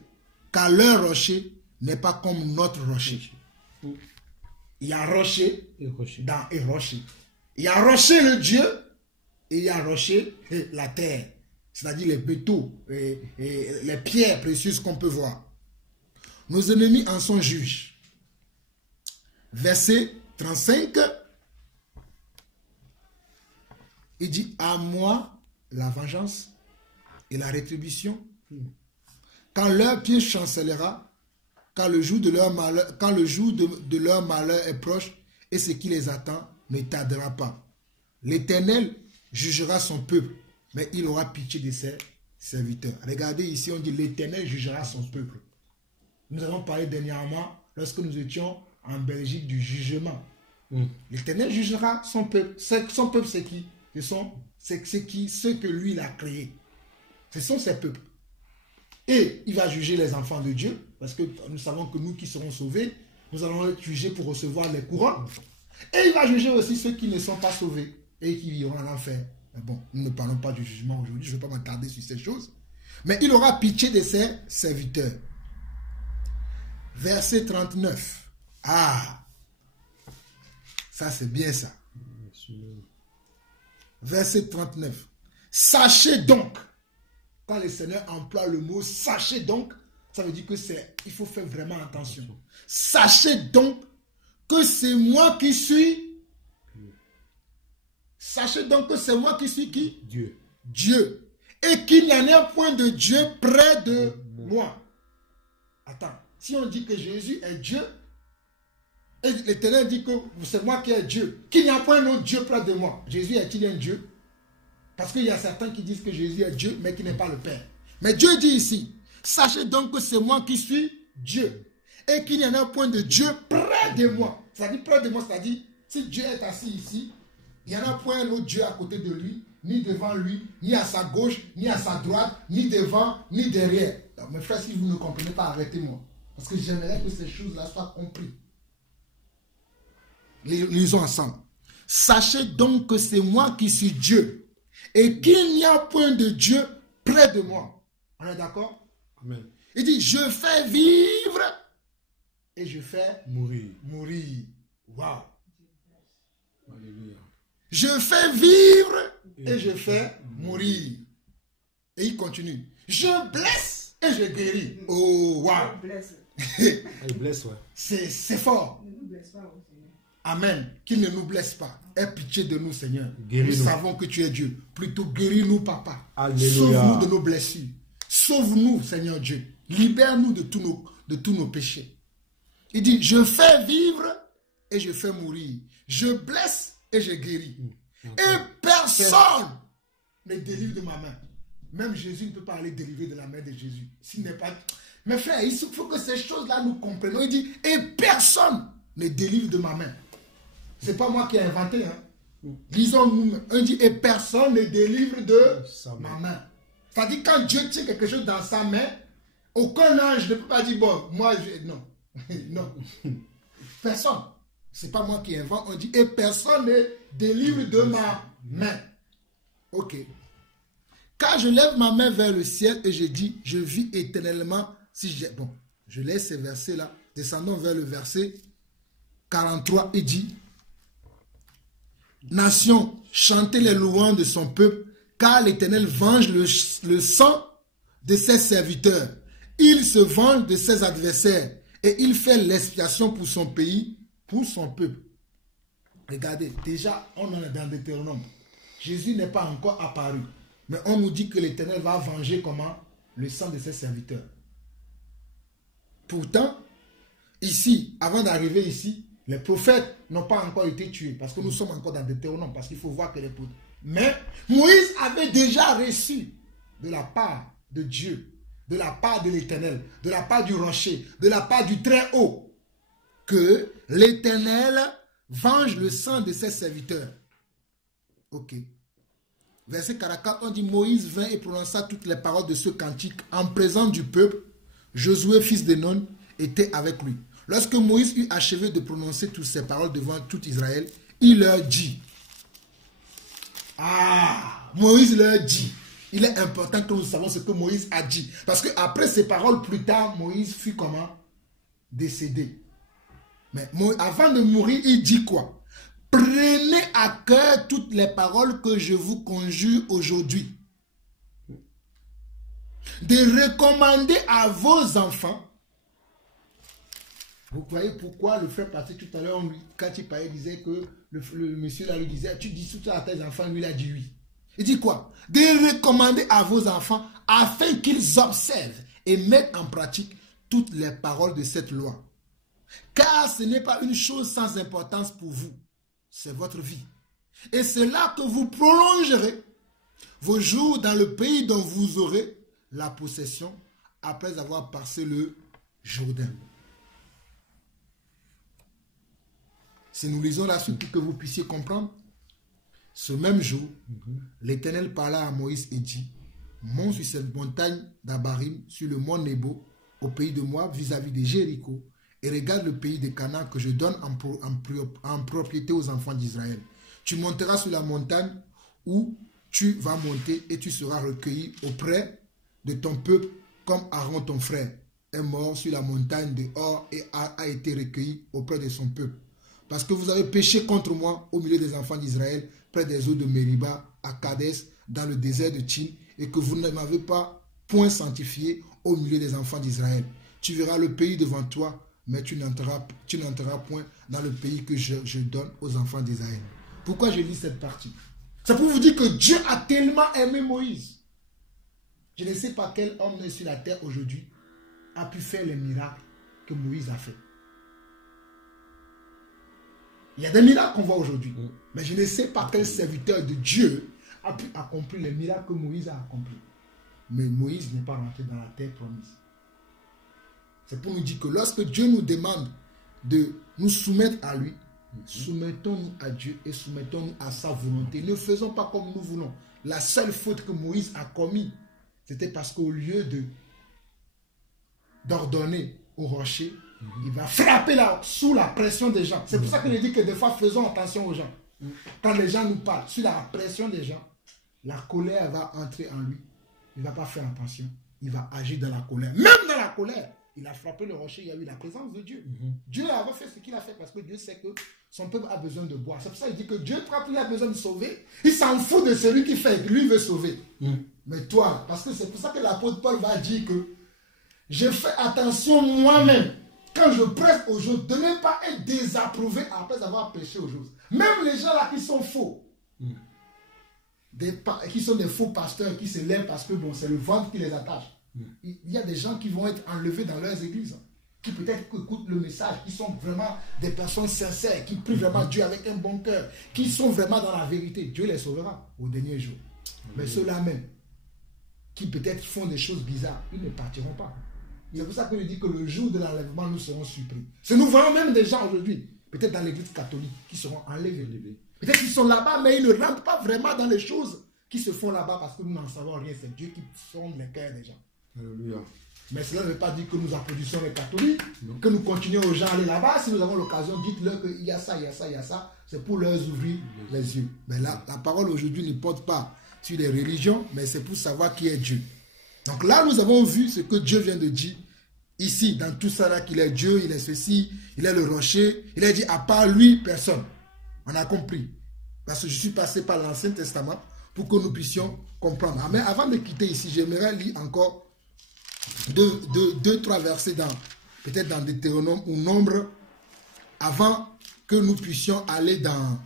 car leur rocher n'est pas comme notre rocher. Il y a rocher dans et rocher. Il y a rocher le Dieu et il y a rocher la terre. C'est-à-dire les métaux et les pierres précieuses qu'on peut voir. Nos ennemis en sont juges. Verset 35. Il dit, à moi la vengeance et la rétribution. Quand leur pied chancellera, quand le jour de leur malheur est proche et ce qui les attend ne tardera pas. L'Éternel jugera son peuple, mais il aura pitié de ses serviteurs. Regardez ici, on dit l'Éternel jugera son peuple. Nous avons parlé dernièrement, lorsque nous étions en Belgique, du jugement. L'Éternel jugera son peuple. Son peuple, c'est qui? Ceux que lui, il a créés. Ce sont ses peuples. Et il va juger les enfants de Dieu, parce que nous savons que nous qui serons sauvés, nous allons être jugés pour recevoir les couronnes. Et il va juger aussi ceux qui ne sont pas sauvés et qui iront en enfer. Mais bon, nous ne parlons pas du jugement aujourd'hui, je ne vais pas m'attarder sur ces choses. Mais il aura pitié de ses serviteurs. Verset 39. Ah, ça c'est bien ça. Verset 39. Sachez donc, quand le Seigneur emploie le mot sachez donc, ça veut dire que il faut faire vraiment attention. Sachez donc que c'est moi qui suis. Sachez donc que c'est moi qui suis qui? Dieu. Dieu. Et qu'il n'y en a point de Dieu près de moi. Attends, si on dit que Jésus est Dieu, et l'Éternel dit que c'est moi qui est Dieu, qu'il n'y a point un autre Dieu près de moi. Jésus est-il un Dieu? Parce qu'il y a certains qui disent que Jésus est Dieu, mais qui n'est pas le Père. Mais Dieu dit ici, sachez donc que c'est moi qui suis Dieu. Et qu'il n'y en a point de Dieu près de moi. C'est-à-dire près de moi, c'est-à-dire, si Dieu est assis ici, il n'y en a point un autre Dieu à côté de lui, ni devant lui, ni à sa gauche, ni à sa droite, ni devant, ni derrière. Alors, mes frères, si vous ne comprenez pas, arrêtez-moi. Parce que j'aimerais que ces choses-là soient comprises. Lisons ensemble. Sachez donc que c'est moi qui suis Dieu et qu'il n'y a point de Dieu près de moi. On est d'accord? Amen. Il dit, je fais vivre et je fais Mourir. mourir. Waouh. Alléluia. Je fais vivre et je fais mourir. Et il continue. Je blesse et je guéris. Oh, waouh. Il blesse, ouais. C'est fort. Amen. Qu'il ne nous blesse pas. Aie pitié de nous, Seigneur. Guéris-nous. Nous savons que tu es Dieu. Plutôt guéris-nous, Papa. Alléluia. Sauve-nous de nos blessures. Sauve-nous, Seigneur Dieu. Libère-nous de tous nos péchés. Il dit, je fais vivre et je fais mourir. Je blesse et je guéris. Et personne ne délivre de ma main. Même Jésus ne peut pas aller délivrer de la main de Jésus. S'il n'est pas... Mes frères, il faut que ces choses-là nous comprenions. Il dit, et personne ne délivre de ma main. Ce n'est pas moi qui ai inventé. Hein. Disons-nous, on dit, et personne ne délivre de ma main. C'est-à-dire, quand Dieu tient quelque chose dans sa main, aucun ange ne peut pas dire, bon, moi, non. Non. Personne. Ce n'est pas moi qui invente. On dit, et personne ne délivre de ma main. Ok. Car je lève ma main vers le ciel et je dis, je vis éternellement si j'ai... Bon, je laisse ces versets-là. Descendons vers le verset 43. Il dit, nation, chantez les louanges de son peuple, car l'Éternel venge le sang de ses serviteurs. Il se venge de ses adversaires et il fait l'expiation pour son pays, pour son peuple. Regardez, déjà, on en est dans Deutéronome. Jésus n'est pas encore apparu. Mais on nous dit que l'Éternel va venger comment? Le sang de ses serviteurs. Pourtant, ici, avant d'arriver ici, les prophètes n'ont pas encore été tués. Parce que nous sommes encore dans Deutéronome. Parce qu'il faut voir que les prophètes... Mais Moïse avait déjà reçu de la part de Dieu, de la part de l'Éternel, de la part du rocher, de la part du Très-Haut, que l'Éternel venge le sang de ses serviteurs. Ok. Verset 44, on dit, Moïse vint et prononça toutes les paroles de ce cantique en présence du peuple. Josué, fils de Nun, était avec lui. Lorsque Moïse eut achevé de prononcer toutes ces paroles devant tout Israël, il leur dit, Moïse leur dit, il est important que nous sachions ce que Moïse a dit. Parce qu'après ces paroles, plus tard, Moïse fut comment? Décédé. Mais avant de mourir, il dit quoi? Prenez à cœur toutes les paroles que je vous conjure aujourd'hui. De recommander à vos enfants. Vous voyez pourquoi le frère passé tout à l'heure, quand il parlait, disait que le monsieur là lui disait, tu dis tout ça à tes enfants, lui il a dit oui. Il dit quoi? De recommander à vos enfants afin qu'ils observent et mettent en pratique toutes les paroles de cette loi. Car ce n'est pas une chose sans importance pour vous. C'est votre vie. Et c'est là que vous prolongerez vos jours dans le pays dont vous aurez la possession après avoir passé le Jourdain. Si nous lisons la suite pour que vous puissiez comprendre, ce même jour, l'Éternel parla à Moïse et dit, monte sur cette montagne d'Abarim, sur le mont Nebo, au pays de Moab, vis-à-vis de Jéricho, et regarde le pays de Canaan que je donne en propriété aux enfants d'Israël. Tu monteras sur la montagne où tu vas monter et tu seras recueilli auprès de ton peuple, comme Aaron ton frère est mort sur la montagne de Hor et a été recueilli auprès de son peuple. Parce que vous avez péché contre moi au milieu des enfants d'Israël, près des eaux de Mériba, à Kadès, dans le désert de Tsin, et que vous ne m'avez pas point sanctifié au milieu des enfants d'Israël. Tu verras le pays devant toi, mais tu n'entreras point dans le pays que je donne aux enfants d'Israël. Pourquoi je lis cette partie? C'est pour vous dire que Dieu a tellement aimé Moïse. Je ne sais pas quel homme est sur la terre aujourd'hui a pu faire les miracles que Moïse a fait. Il y a des miracles qu'on voit aujourd'hui, mais je ne sais pas quel serviteur de Dieu a pu accomplir les miracles que Moïse a accomplis. Mais Moïse n'est pas rentré dans la terre promise. C'est pour nous dire que lorsque Dieu nous demande de nous soumettre à lui, soumettons-nous à Dieu et soumettons-nous à sa volonté. Ne faisons pas comme nous voulons. La seule faute que Moïse a commise, c'était parce qu'au lieu d'ordonner au rocher, il va frapper là, sous la pression des gens. C'est pour ça que je dis que des fois, faisons attention aux gens. Quand les gens nous parlent, sous la pression des gens, la colère va entrer en lui. Il ne va pas faire attention. Il va agir dans la colère. Même dans la colère, il a frappé le rocher, il y a eu la présence de Dieu. Dieu avait fait ce qu'il a fait parce que Dieu sait que son peuple a besoin de boire. C'est pour ça qu'il dit que Dieu, quand il a besoin de sauver, il s'en fout de celui qui fait, lui veut sauver. Mais toi, parce que c'est pour ça que l'apôtre Paul va dire que je fais attention moi-même. Quand je presse aux choses, de ne pas être désapprouvé après avoir péché aux choses. Même les gens là qui sont faux, qui sont des faux pasteurs qui se lèvent parce que bon, c'est le ventre qui les attache. Il y a des gens qui vont être enlevés dans leurs églises, qui peut-être écoutent le message, qui sont vraiment des personnes sincères, qui prient vraiment Dieu avec un bon cœur, qui sont vraiment dans la vérité. Dieu les sauvera au dernier jour. Mais ceux-là même, qui peut-être font des choses bizarres, ils ne partiront pas. C'est pour ça que je dis que le jour de l'enlèvement, nous serons surpris. C'est nous voyons même des gens aujourd'hui, peut-être dans l'église catholique, qui seront enlevés. Peut-être qu'ils sont là-bas, mais ils ne rentrent pas vraiment dans les choses qui se font là-bas parce que nous n'en savons rien. C'est Dieu qui sonde les cœurs des gens. Alléluia. Mais cela ne veut pas dire que nous applaudissons les catholiques, que nous continuons aux gens à aller là-bas. Si nous avons l'occasion, dites-leur qu'il y a ça, il y a ça, il y a ça. C'est pour leur ouvrir les yeux. Mais là, la parole aujourd'hui ne porte pas sur les religions, mais c'est pour savoir qui est Dieu. Donc là, nous avons vu ce que Dieu vient de dire. Ici, dans tout ça là, qu'il est Dieu, il est ceci, il est le rocher. Il a dit, à part lui, personne. On a compris. Parce que je suis passé par l'Ancien Testament pour que nous puissions comprendre. Mais avant de quitter ici, j'aimerais lire encore deux, trois versets peut-être dans Deutéronome ou Nombre, avant que nous puissions aller dans...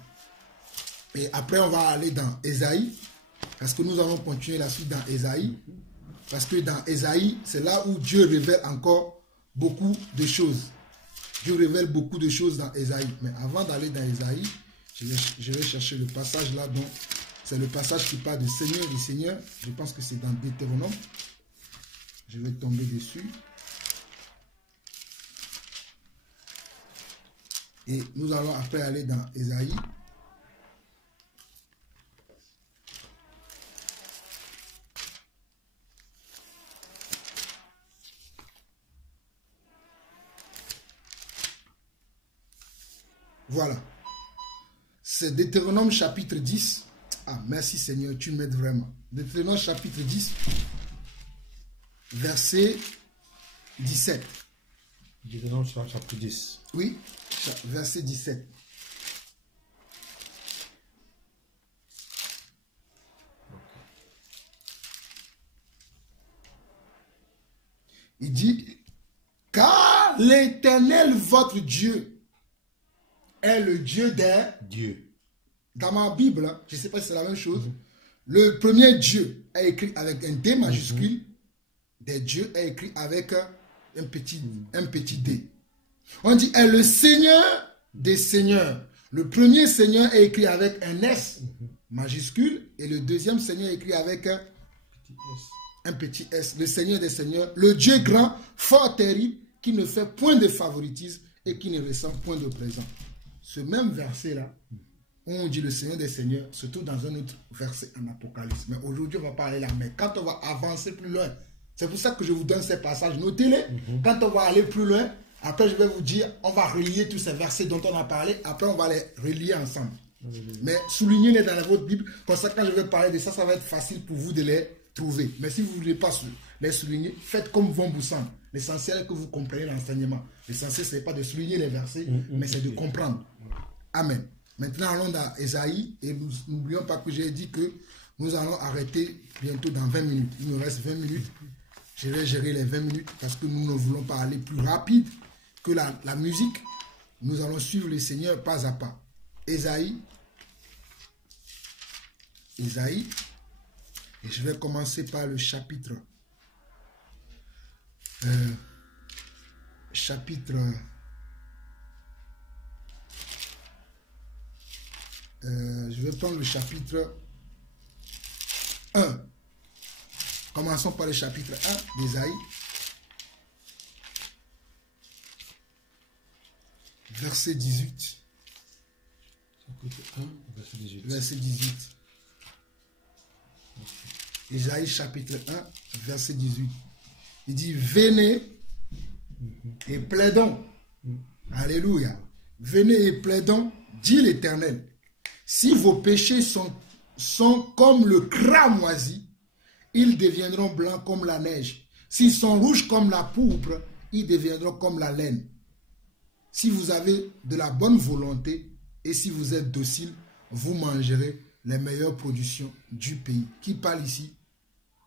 Et après, on va aller dans Ésaïe, parce que nous allons continuer la suite dans Ésaïe. Parce que dans Ésaïe, c'est là où Dieu révèle encore beaucoup de choses. Dieu révèle beaucoup de choses dans Ésaïe. Mais avant d'aller dans Ésaïe, je vais chercher le passage là. Donc, c'est le passage qui parle du Seigneur, du Seigneur. Je pense que c'est dans Deutéronome. Je vais tomber dessus. Et nous allons après aller dans Ésaïe. Voilà. C'est Deutéronome chapitre 10. Ah, merci Seigneur, tu m'aides vraiment. Deutéronome chapitre 10, verset 17. Deutéronome chapitre 10. Oui, verset 17. Il dit, car l'Éternel, votre Dieu, est le Dieu des Dieu. Dans ma Bible, je ne sais pas si c'est la même chose. Le premier Dieu est écrit avec un D majuscule. Des dieux est écrit avec un petit D. On dit est le Seigneur des seigneurs. Le premier Seigneur est écrit avec un S majuscule. Et le deuxième Seigneur est écrit avec un petit S. Le Seigneur des seigneurs. Le Dieu grand, fort terrible, qui ne fait point de favoritisme et qui ne ressent point de présent. Ce même verset-là, on dit le Seigneur des Seigneurs, se trouve dans un autre verset en Apocalypse. Mais aujourd'hui, on va pas aller là. Mais quand on va avancer plus loin, c'est pour ça que je vous donne ces passages. Notez-les. Quand on va aller plus loin, après je vais vous dire, on va relier tous ces versets dont on a parlé. Après, on va les relier ensemble. Mais soulignez-les dans votre Bible. Comme ça, quand je vais parler de ça, ça va être facile pour vous de les trouver. Mais si vous ne voulez pas les souligner, faites comme Von Boussan. L'essentiel est que vous compreniez l'enseignement. L'essentiel, ce n'est pas de souligner les versets, mais c'est de comprendre. Amen. Maintenant, allons dans Ésaïe. Et n'oublions pas que j'ai dit que nous allons arrêter bientôt dans 20 minutes. Il nous reste 20 minutes. Je vais gérer les 20 minutes parce que nous ne voulons pas aller plus rapide que la musique. Nous allons suivre le Seigneur pas à pas. Ésaïe. Et je vais commencer par le chapitre. Je vais prendre le chapitre 1. Commençons par le chapitre 1 d'Ésaïe. Verset 18. Chapitre 1, verset 18. Verset 18. Ésaïe chapitre 1, verset 18. Il dit, venez et plaidons. Alléluia. Venez et plaidons, dit l'Éternel. Si vos péchés sont comme le cramoisi, ils deviendront blancs comme la neige. S'ils sont rouges comme la pourpre, ils deviendront comme la laine. Si vous avez de la bonne volonté et si vous êtes docile, vous mangerez les meilleures productions du pays. Qui parle ici?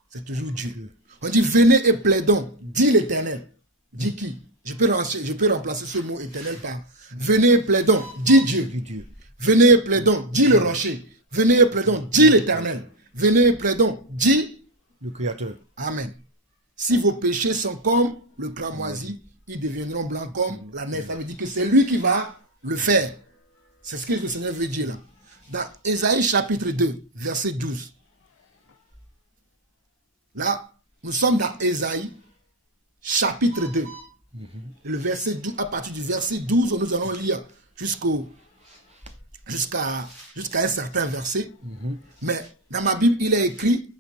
C'est toujours Dieu. On dit venez et plaidons, dit l'Éternel. Dit qui? Je peux remplacer ce mot éternel par venez et plaidons, dit Dieu. Venez et plaidons, dit le rocher. Venez et plaidons, dit l'Éternel. Venez et plaidons, dit le Créateur. Amen. Si vos péchés sont comme le cramoisi, ils deviendront blancs comme la neige. Ça veut dire que c'est lui qui va le faire. C'est ce que le Seigneur veut dire là. Dans Ésaïe chapitre 2, verset 12. Là, nous sommes dans Ésaïe chapitre 2. Le verset 12, à partir du verset 12, nous allons lire jusqu'à un certain verset. Mais dans ma Bible, il est écrit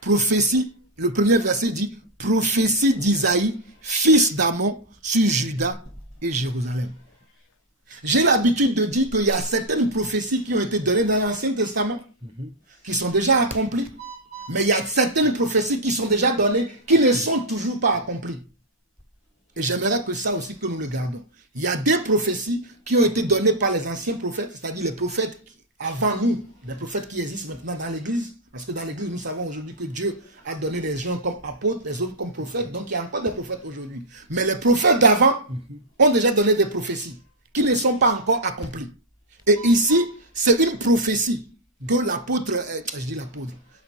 prophétie. Le premier verset dit prophétie d'Isaïe, fils d'Amon, sur Juda et Jérusalem. J'ai l'habitude de dire qu'il y a certaines prophéties qui ont été données dans l'Ancien Testament, qui sont déjà accomplies. Mais il y a certaines prophéties qui sont déjà données, qui ne sont toujours pas accomplies. Et j'aimerais que ça aussi, que nous le gardons. Il y a des prophéties qui ont été données par les anciens prophètes, c'est-à-dire les prophètes avant nous, les prophètes qui existent maintenant dans l'Église. Parce que dans l'Église, nous savons aujourd'hui que Dieu a donné des gens comme apôtres, les autres comme prophètes. Donc il y a encore des prophètes aujourd'hui. Mais les prophètes d'avant ont déjà donné des prophéties qui ne sont pas encore accomplies. Et ici, c'est une prophétie que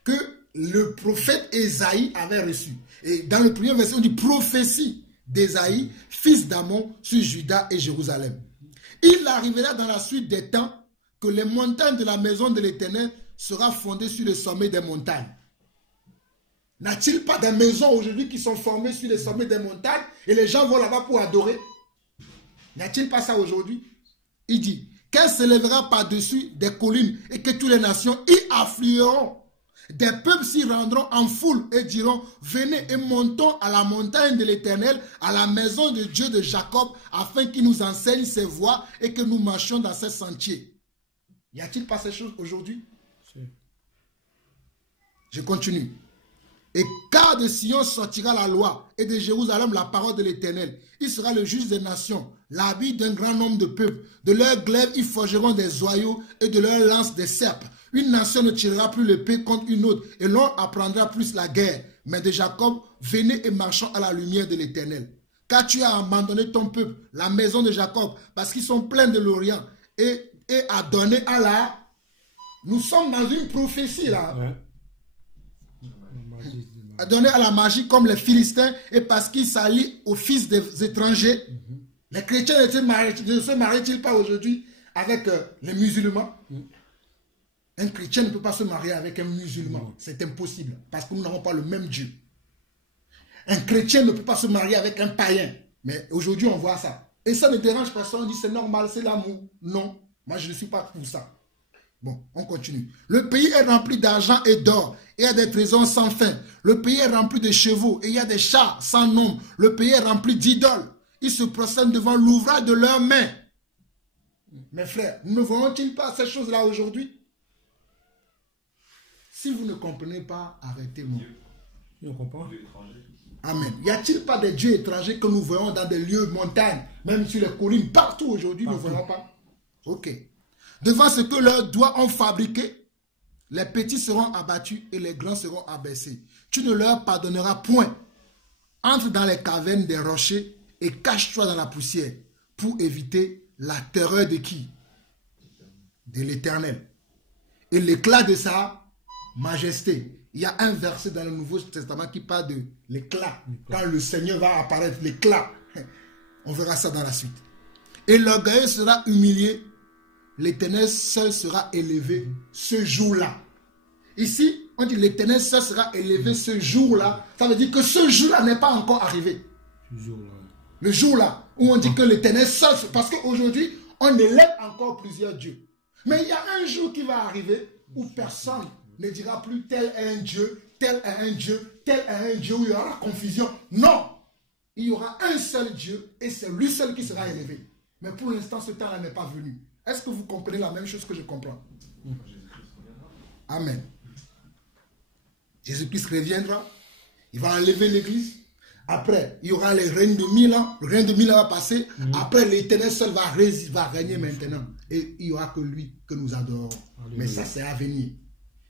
que le prophète Ésaïe avait reçue. Et dans le premier verset, on dit prophétie d'Ésaïe, fils d'Amon, sur Juda et Jérusalem. Il arrivera dans la suite des temps que les montagnes de la maison de l'Éternel sera fondée sur le sommet des montagnes. N'a-t-il pas des maisons aujourd'hui qui sont formées sur les sommets des montagnes et les gens vont là-bas pour adorer? N'a-t-il pas ça aujourd'hui? Il dit qu'elle s'élèvera par-dessus des collines et que toutes les nations y afflueront. Des peuples s'y rendront en foule et diront venez et montons à la montagne de l'Éternel, à la maison de Dieu de Jacob, afin qu'il nous enseigne ses voies et que nous marchions dans ses sentiers. Y a-t-il pas ces choses aujourd'hui? Je continue. Et car de Sion sortira la loi et de Jérusalem la parole de l'Éternel. Il sera le juge des nations, l'habit d'un grand nombre de peuples. De leurs glaives, ils forgeront des oiseaux et de leurs lances des serpes. Une nation ne tirera plus l'épée contre une autre et l'on apprendra plus la guerre. Mais de Jacob, venez et marchons à la lumière de l'Éternel. Car tu as abandonné ton peuple, la maison de Jacob, parce qu'ils sont pleins de l'Orient et a donné à la... Nous sommes dans une prophétie là. Ouais. A donné à la magie comme les Philistins et parce qu'ils s'allient aux fils des étrangers. Les chrétiens ne se marient-ils pas aujourd'hui avec les musulmans? Un chrétien ne peut pas se marier avec un musulman. C'est impossible parce que nous n'avons pas le même Dieu. Un chrétien ne peut pas se marier avec un païen. Mais aujourd'hui, on voit ça. Et ça ne dérange personne. On dit c'est normal, c'est l'amour. Non, moi je ne suis pas pour ça. Bon, on continue. Le pays est rempli d'argent et d'or. Il y a des trésors sans fin. Le pays est rempli de chevaux. Et il y a des chars sans nombre. Le pays est rempli d'idoles. Ils se prosternent devant l'ouvrage de leurs mains. Mes frères, nous ne voyons-ils pas ces choses-là aujourd'hui? Si vous ne comprenez pas, arrêtez-moi. On comprend. Amen. Y a-t-il pas des dieux étrangers que nous voyons dans des lieux montagnes, même sur les collines, partout aujourd'hui, nous ne voyons pas? Ok. Devant ce que leurs doigts ont fabriqué, les petits seront abattus et les grands seront abaissés. Tu ne leur pardonneras point. Entre dans les cavernes des rochers et cache-toi dans la poussière pour éviter la terreur de qui? De l'Éternel. Et l'éclat de sa majesté. Il y a un verset dans le Nouveau Testament qui parle de l'éclat. Quand le Seigneur va apparaître, l'éclat. On verra ça dans la suite. Et l'orgueil sera humilié. L'Éternel seul sera élevé ce jour-là. Ici, on dit l'Éternel seul sera élevé ce jour-là. Ça veut dire que ce jour-là n'est pas encore arrivé. Le jour-là où on dit que l'Éternel seul... Parce qu'aujourd'hui, on élève encore plusieurs dieux. Mais il y a un jour qui va arriver où personne ne dira plus tel est un Dieu, tel est un Dieu, tel est un Dieu, où il y aura confusion. Non! Il y aura un seul Dieu et c'est lui seul qui sera élevé. Mais pour l'instant, ce temps-là n'est pas venu. Est-ce que vous comprenez la même chose que je comprends? Amen. Jésus-Christ reviendra. Il va enlever l'église. Après, il y aura les règnes de 1000 ans. Le règne de 1000 ans va passer. Après, l'Éternel seul va régner maintenant. Et il n'y aura que lui que nous adorons. Mais ça, c'est à venir.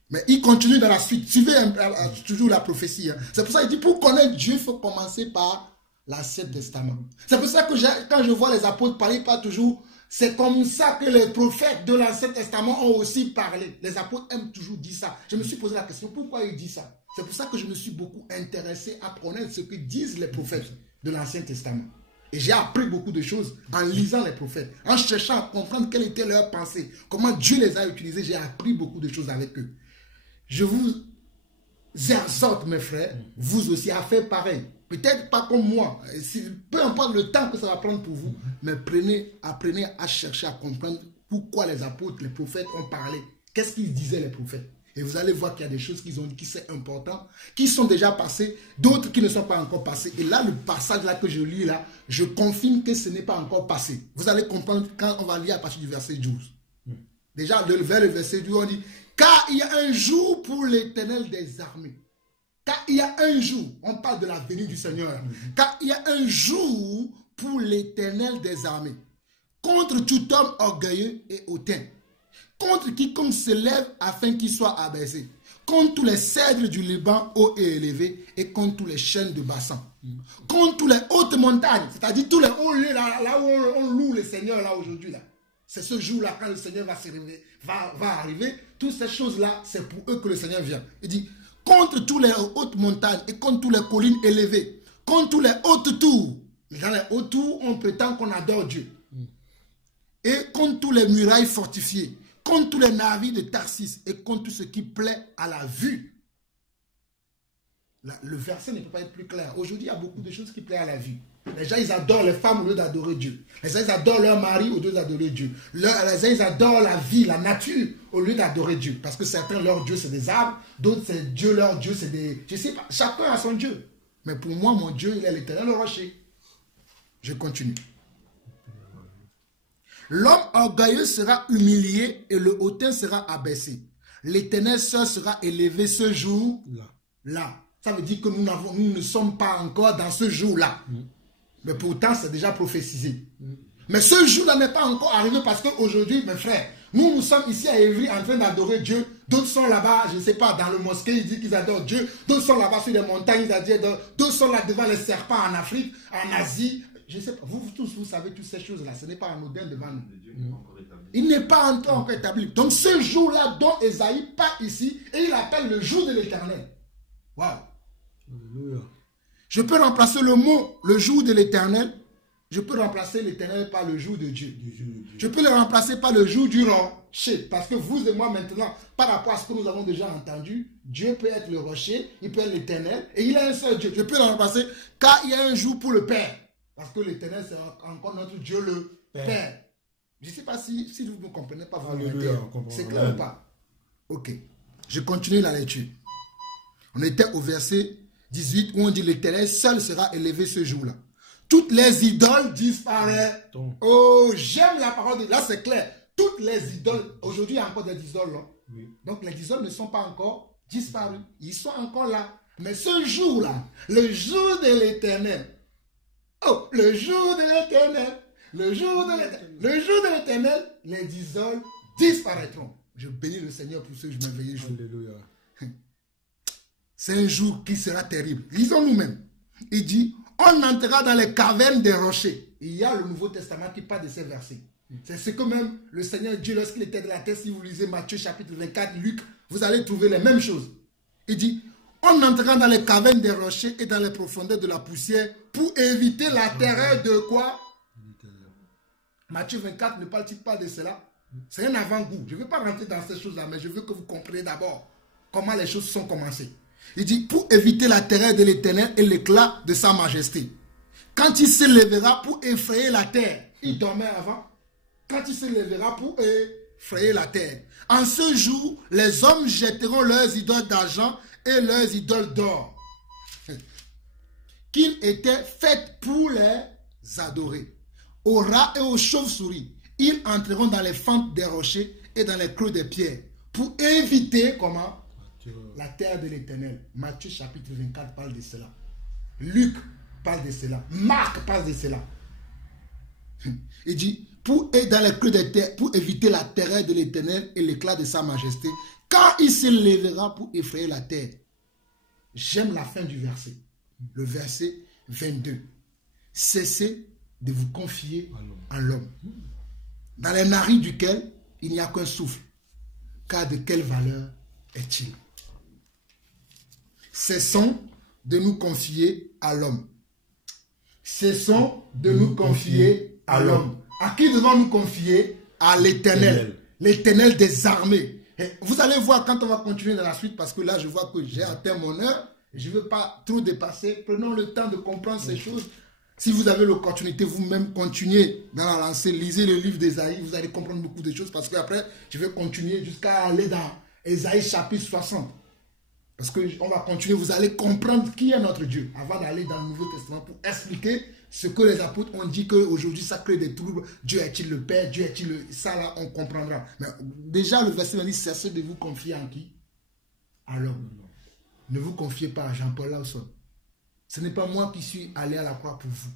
Mais il continue dans la suite. Suivez toujours la prophétie. Hein. C'est pour ça qu'il dit, pour connaître Dieu, il faut commencer par l'Ancien Testament. C'est pour ça que quand je vois les apôtres parler, pas toujours, c'est comme ça que les prophètes de l'Ancien Testament ont aussi parlé. Les apôtres aiment toujours dire ça. Je me suis posé la question, pourquoi ils disent ça? C'est pour ça que je me suis beaucoup intéressé à connaître ce que disent les prophètes de l'Ancien Testament. Et j'ai appris beaucoup de choses en lisant les prophètes, en cherchant à comprendre quelle était leur pensée, comment Dieu les a utilisés. J'ai appris beaucoup de choses avec eux. Je vous exhorte, mes frères, vous aussi, à faire pareil. Peut-être pas comme moi, peu importe le temps que ça va prendre pour vous, mais apprenez à chercher à comprendre pourquoi les apôtres, les prophètes ont parlé. Qu'est-ce qu'ils disaient les prophètes? Et vous allez voir qu'il y a des choses qu'ils ont dit qui sont importantes, qui sont déjà passées, d'autres qui ne sont pas encore passées. Et là, le passage là que je lis là, je confirme que ce n'est pas encore passé. Vous allez comprendre quand on va lire à partir du verset 12. Déjà, vers le verset 12, on dit, car il y a un jour pour l'Éternel des armées. Car il y a un jour, on parle de la venue du Seigneur. Car il y a un jour pour l'Éternel des armées. Contre tout homme orgueilleux et hautain. Contre quiconque se lève afin qu'il soit abaissé. Contre tous les cèdres du Liban hauts et élevés. Et contre tous les chênes de Bassan. Contre tous les hautes montagnes. C'est-à-dire tous les hauts lieux là où on loue le Seigneur là aujourd'hui là. C'est ce jour-là quand le Seigneur va arriver. Toutes ces choses-là, c'est pour eux que le Seigneur vient. Il dit, contre tous les hautes montagnes et contre tous les collines élevées, contre tous les hautes tours. Dans les hautes tours, on prétend qu'on adore Dieu. Et contre tous les murailles fortifiées, contre tous les navires de Tarsis et contre tout ce qui plaît à la vue. Le verset ne peut pas être plus clair. Aujourd'hui, il y a beaucoup de choses qui plaisent à la vue. Les gens, ils adorent les femmes au lieu d'adorer Dieu. Les gens, ils adorent leur mari au lieu d'adorer Dieu. Les gens, ils adorent la vie, la nature, au lieu d'adorer Dieu. Parce que certains, leur Dieu, c'est des arbres. D'autres, c'est Dieu, leur Dieu, c'est des... Je sais pas, chacun a son Dieu. Mais pour moi, mon Dieu, il est l'Éternel, le rocher. Je continue. L'homme orgueilleux sera humilié et le hautain sera abaissé. L'Éternel seul sera élevé ce jour-là. Ça veut dire que nous ne sommes pas encore dans ce jour-là. Mais pourtant, c'est déjà prophétisé. Mais ce jour-là n'est pas encore arrivé parce qu'aujourd'hui, mes frères, nous sommes ici à Évry en train d'adorer Dieu. D'autres sont là-bas, je ne sais pas, dans le mosquée, ils disent qu'ils adorent Dieu. D'autres sont là-bas sur les montagnes, ils adorent. D'autres sont là devant les serpents en Afrique, en Asie. Je ne sais pas, vous tous, vous savez toutes ces choses-là. Ce n'est pas anodin devant nous. Il n'est pas encore établi. Donc ce jour-là dont Esaïe parle ici, et il appelle le jour de l'Éternel. Waouh! Je peux remplacer le mot, le jour de l'Éternel. Je peux remplacer l'Éternel par le jour de Dieu. Je peux le remplacer par le jour du rocher. Parce que vous et moi maintenant, par rapport à ce que nous avons déjà entendu, Dieu peut être le rocher, il peut être l'Éternel, et il a un seul Dieu. Je peux le remplacer car il y a un jour pour le Père. Parce que l'Éternel, c'est encore notre Dieu, le Père. Je ne sais pas si vous ne comprenez pas. C'est clair ou pas? Ok. Je continue la lecture. On était au verset 18 où on dit l'Éternel seul sera élevé ce jour-là. toutes les idoles disparaîtront. Ton. Oh, j'aime la parole de... Là, c'est clair. Toutes les idoles... Aujourd'hui, il y a encore des idoles, là. Oui. Donc, les idoles ne sont pas encore disparues. Ils sont encore là. Mais ce jour-là, le jour de l'Éternel, oh, le jour de l'Éternel, le jour de l'Éternel, le jour de l'Éternel, les idoles disparaîtront. Je bénis le Seigneur pour ce merveilleux jour. Alléluia. C'est un jour qui sera terrible. Lisons nous-mêmes. Il dit, on entrera dans les cavernes des rochers. Il y a le Nouveau Testament qui parle de ces versets. C'est ce que même le Seigneur Dieu, lorsqu'il était de la terre, si vous lisez Matthieu chapitre 24, Luc, vous allez trouver les mêmes choses. Il dit, on entrera dans les cavernes des rochers et dans les profondeurs de la poussière pour éviter la terreur de quoi? Matthieu 24 ne parle-t-il pas de cela? C'est un avant-goût. Je ne veux pas rentrer dans ces choses-là, mais je veux que vous compreniez d'abord comment les choses sont commencées. Il dit, pour éviter la terreur de l'Éternel et l'éclat de sa majesté. Quand il se lèvera pour effrayer la terre, il dormait avant. Quand il se lèvera pour effrayer la terre. En ce jour, les hommes jetteront leurs idoles d'argent et leurs idoles d'or, qu'ils étaient faites pour les adorer. Aux rats et aux chauves-souris, ils entreront dans les fentes des rochers et dans les creux des pierres, pour éviter, comment? La terre de l'Éternel. Matthieu chapitre 24 parle de cela. Luc parle de cela. Marc parle de cela. Il dit, dans les creux des terres, pour éviter la terreur de l'Éternel et l'éclat de sa majesté, quand il se lèvera pour effrayer la terre. J'aime la fin du verset. Le verset 22. Cessez de vous confier en l'homme, dans les narines duquel il n'y a qu'un souffle. Car de quelle valeur est-il? Cessons de nous confier à l'homme. Cessons de nous confier à l'homme. À qui devons nous confier? À l'Éternel. L'Éternel des armées. Et vous allez voir quand on va continuer dans la suite, parce que là je vois que j'ai atteint mon heure. Je ne veux pas trop dépasser. Prenons le temps de comprendre ces choses. Si vous avez l'opportunité, vous-même continuez dans la lancée, lisez le livre d'Ésaïe, vous allez comprendre beaucoup de choses, parce qu'après, je vais continuer jusqu'à aller dans Ésaïe chapitre 60. Parce qu'on va continuer, vous allez comprendre qui est notre Dieu, avant d'aller dans le Nouveau Testament pour expliquer ce que les apôtres ont dit, qu'aujourd'hui ça crée des troubles. Dieu est-il le Père? Dieu est-il le... Ça là, on comprendra. Mais déjà, le verset dit, cessez de vous confier en qui? À l'homme. Ne vous confiez pas à Jean-Paul Lawson. Ce n'est pas moi qui suis allé à la croix pour vous.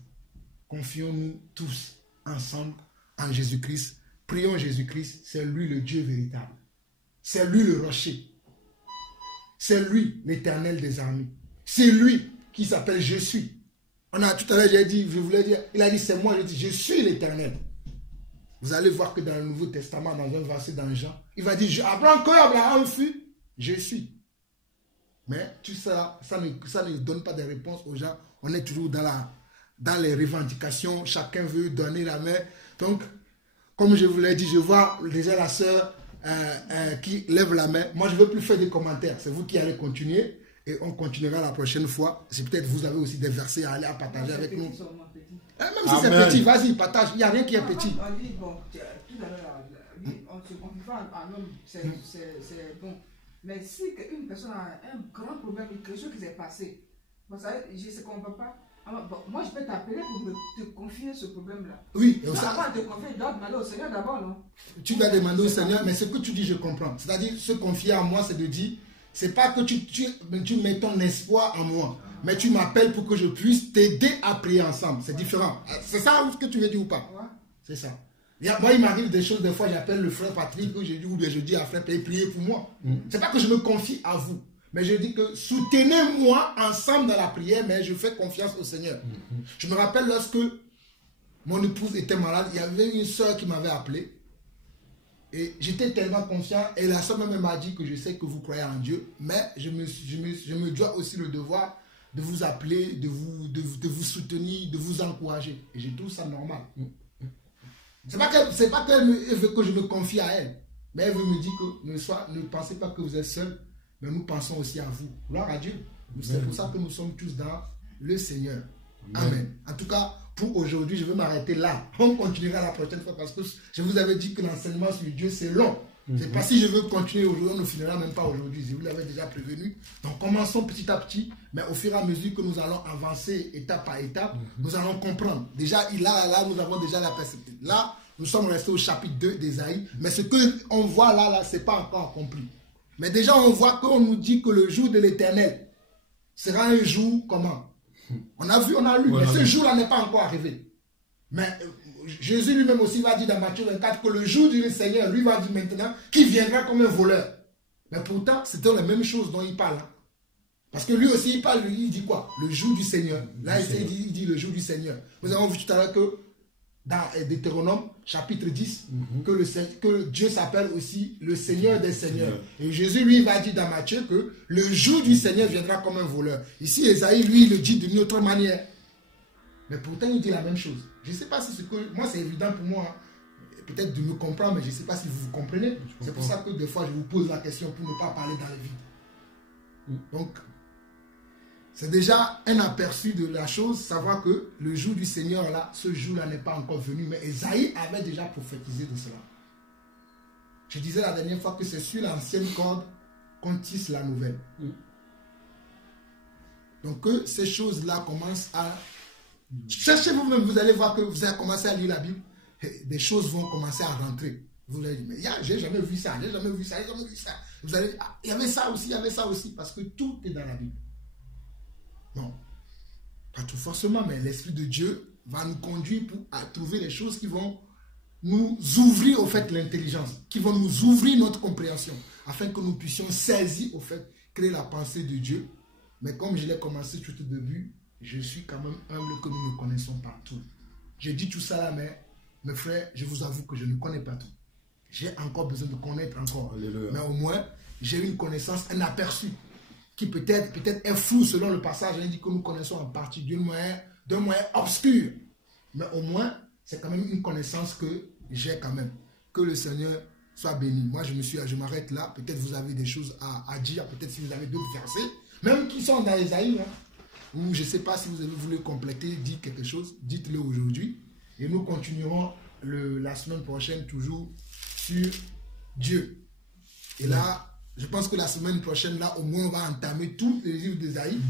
Confions-nous tous ensemble en Jésus-Christ. Prions Jésus-Christ. C'est lui le Dieu véritable. C'est lui le rocher. C'est lui l'Éternel des armées. C'est lui qui s'appelle Je suis. Tout à l'heure, j'ai dit, je voulais dire, il a dit c'est moi, je dis je suis l'Éternel. Vous allez voir que dans le Nouveau Testament, dans un verset dans Jean, il va dire Abraham, quand Abraham fut, je suis. Mais tout ça, ça ne donne pas de réponse aux gens. On est toujours dans les revendications. Chacun veut donner la main. Donc, comme je vous l'ai dit, je vois déjà la sœur qui lève la main. Moi, je ne veux plus faire des commentaires. C'est vous qui allez continuer. Et on continuera la prochaine fois. C'est peut-être vous avez aussi des versets à aller à partager avec nous. Même si c'est petit, vas-y, partage. Il n'y a rien qui est petit. On dit, bon, tout à l'heure, on ne se confie pas en homme. C'est bon. Mais si une personne a un grand problème, quelque chose qui s'est passé, bon, ça, je ne comprends pas. Alors, bon, moi, je peux t'appeler pour te confier ce problème-là. Oui. Avant de te confier, je dois demander au Seigneur d'abord, non? Tu dois demander au Seigneur, mais ce que tu dis, je comprends. C'est-à-dire, se confier à moi, c'est de dire, c'est pas que tu mets ton espoir en moi, mais tu m'appelles pour que je puisse t'aider à prier ensemble. C'est différent. C'est ça ce que tu veux dire ou pas? Ouais. C'est ça. Moi, il m'arrive des choses, des fois, j'appelle le frère Patrick, ou je dis à frère, priez pour moi. C'est pas que je me confie à vous, mais je dis que soutenez-moi ensemble dans la prière, mais je fais confiance au Seigneur. Je me rappelle lorsque mon épouse était malade, il y avait une soeur qui m'avait appelé, et j'étais tellement confiant, et la soeur même m'a dit que je sais que vous croyez en Dieu, mais je me dois aussi le devoir de vous appeler, de vous soutenir, de vous encourager. Et je trouve ça normal. C'est pas qu'elle veut que je me confie à elle, mais elle veut me dire que ne pensez pas que vous êtes seul, mais nous pensons aussi à vous. Gloire à Dieu. C'est pour ça que nous sommes tous dans le Seigneur. Amen. En tout cas, pour aujourd'hui, je vais m'arrêter là. On continuera la prochaine fois parce que je vous avais dit que l'enseignement sur Dieu, c'est long. C'est pas si je veux continuer aujourd'hui, on ne finira même pas aujourd'hui. Je vous l'avais déjà prévenu. Donc commençons petit à petit, mais au fur et à mesure que nous allons avancer étape par étape, nous allons comprendre. Déjà, là, nous avons déjà la perspective. Là, nous sommes restés au chapitre 2 d'Ésaïe, mais ce qu'on voit là, ce n'est pas encore accompli. Mais déjà, on voit qu'on nous dit que le jour de l'Éternel sera un jour comment? On a vu, on a lu, mais ce jour-là n'est pas encore arrivé. Mais Jésus lui-même aussi va dire dans Matthieu 24 que le jour du Seigneur, lui va dire maintenant qu'il viendra comme un voleur. Mais pourtant, c'était la même chose dont il parle. Hein. Parce que lui aussi, il parle, il dit quoi? Le jour du Seigneur. Là, il dit le jour du Seigneur. Nous avons vu tout à l'heure que dans Deutéronome, chapitre 10, que Dieu s'appelle aussi le Seigneur des Seigneurs. Et Jésus, lui, va dire dans Matthieu que le jour du Seigneur viendra comme un voleur. Ici, Ésaïe, lui, il le dit d'une autre manière. Mais pourtant, il dit la même chose. Je ne sais pas si ce que... Moi, c'est évident pour moi. Hein. Peut-être de me comprendre, mais je ne sais pas si vous comprenez. C'est pour ça que des fois, je vous pose la question pour ne pas parler dans le vide. Donc, c'est déjà un aperçu de la chose, savoir que le jour du Seigneur, là, ce jour-là n'est pas encore venu. Mais Ésaïe avait déjà prophétisé de cela. Je disais la dernière fois que c'est sur l'ancienne corde qu'on tisse la nouvelle. Donc, que ces choses-là commencent à... Cherchez vous-même, vous allez voir que vous allez commencer à lire la Bible, des choses vont commencer à rentrer. Vous allez dire, mais j'ai jamais vu ça, j'ai jamais vu ça, j'ai jamais vu ça. Vous allez, il y avait ça aussi, il y avait ça aussi, parce que tout est dans la Bible. Non, pas tout forcément, mais l'Esprit de Dieu va nous conduire à trouver les choses qui vont nous ouvrir au fait l'intelligence, qui vont nous ouvrir notre compréhension, afin que nous puissions saisir au fait, créer la pensée de Dieu. Mais comme je l'ai commencé tout au début, je suis quand même humble que nous ne connaissons pas tout. Je dis tout ça là, mais mes frères, je vous avoue que je ne connais pas tout. J'ai encore besoin de connaître encore. Alléluia. Mais au moins, j'ai une connaissance, un aperçu, qui peut-être est flou selon le passage. On dit que nous connaissons en partie d'un moyen obscur. Mais au moins, c'est quand même une connaissance que j'ai quand même. Que le Seigneur soit béni. Moi, je m'arrête là. Peut-être vous avez des choses à dire. Peut-être si vous avez d'autres versets, même qui sont dans Ésaïe, hein. Ou je ne sais pas si vous avez voulu compléter, dire quelque chose, dites-le aujourd'hui. Et nous continuerons la semaine prochaine toujours sur Dieu. Et là, je pense que la semaine prochaine, là, au moins, on va entamer tous les livres d'Ésaïe.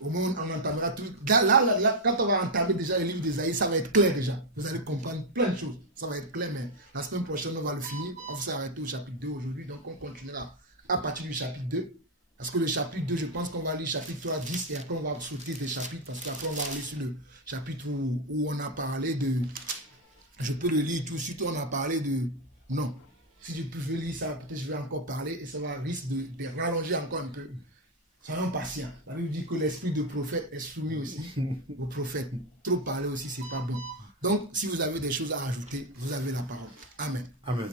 Au moins, on entamera tout. Là, quand on va entamer déjà les livres d'Ésaïe, ça va être clair déjà. Vous allez comprendre plein de choses. Ça va être clair, mais la semaine prochaine, on va le finir. On va s'arrêter au chapitre 2 aujourd'hui. Donc, on continuera à partir du chapitre 2. Parce que le chapitre 2, je pense qu'on va lire chapitre 3, 10 et après on va sauter des chapitres parce qu'après on va aller sur le chapitre où on a parlé de... Je peux le lire tout de suite, on a parlé de... Non, si je peux lire ça, peut-être je vais encore parler et ça va risque de rallonger encore un peu. Soyons patients. La Bible dit que l'esprit de prophète est soumis aussi au prophète. Trop parler aussi, c'est pas bon. Donc, si vous avez des choses à ajouter, vous avez la parole. Amen. Amen.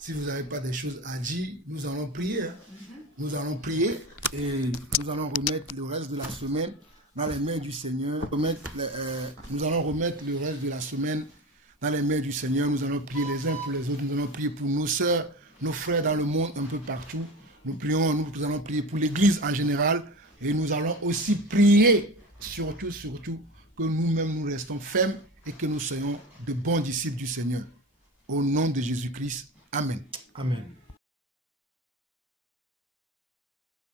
Si vous n'avez pas des choses à dire, nous allons prier. Hein. Nous allons prier et nous allons remettre le reste de la semaine dans les mains du Seigneur. Nous allons remettre le reste de la semaine dans les mains du Seigneur. Nous allons prier les uns pour les autres. Nous allons prier pour nos sœurs, nos frères dans le monde, un peu partout. Nous allons prier pour l'Église en général. Et nous allons aussi prier, surtout, que nous-mêmes nous restons fermes et que nous soyons de bons disciples du Seigneur. Au nom de Jésus-Christ. Amen. Amen.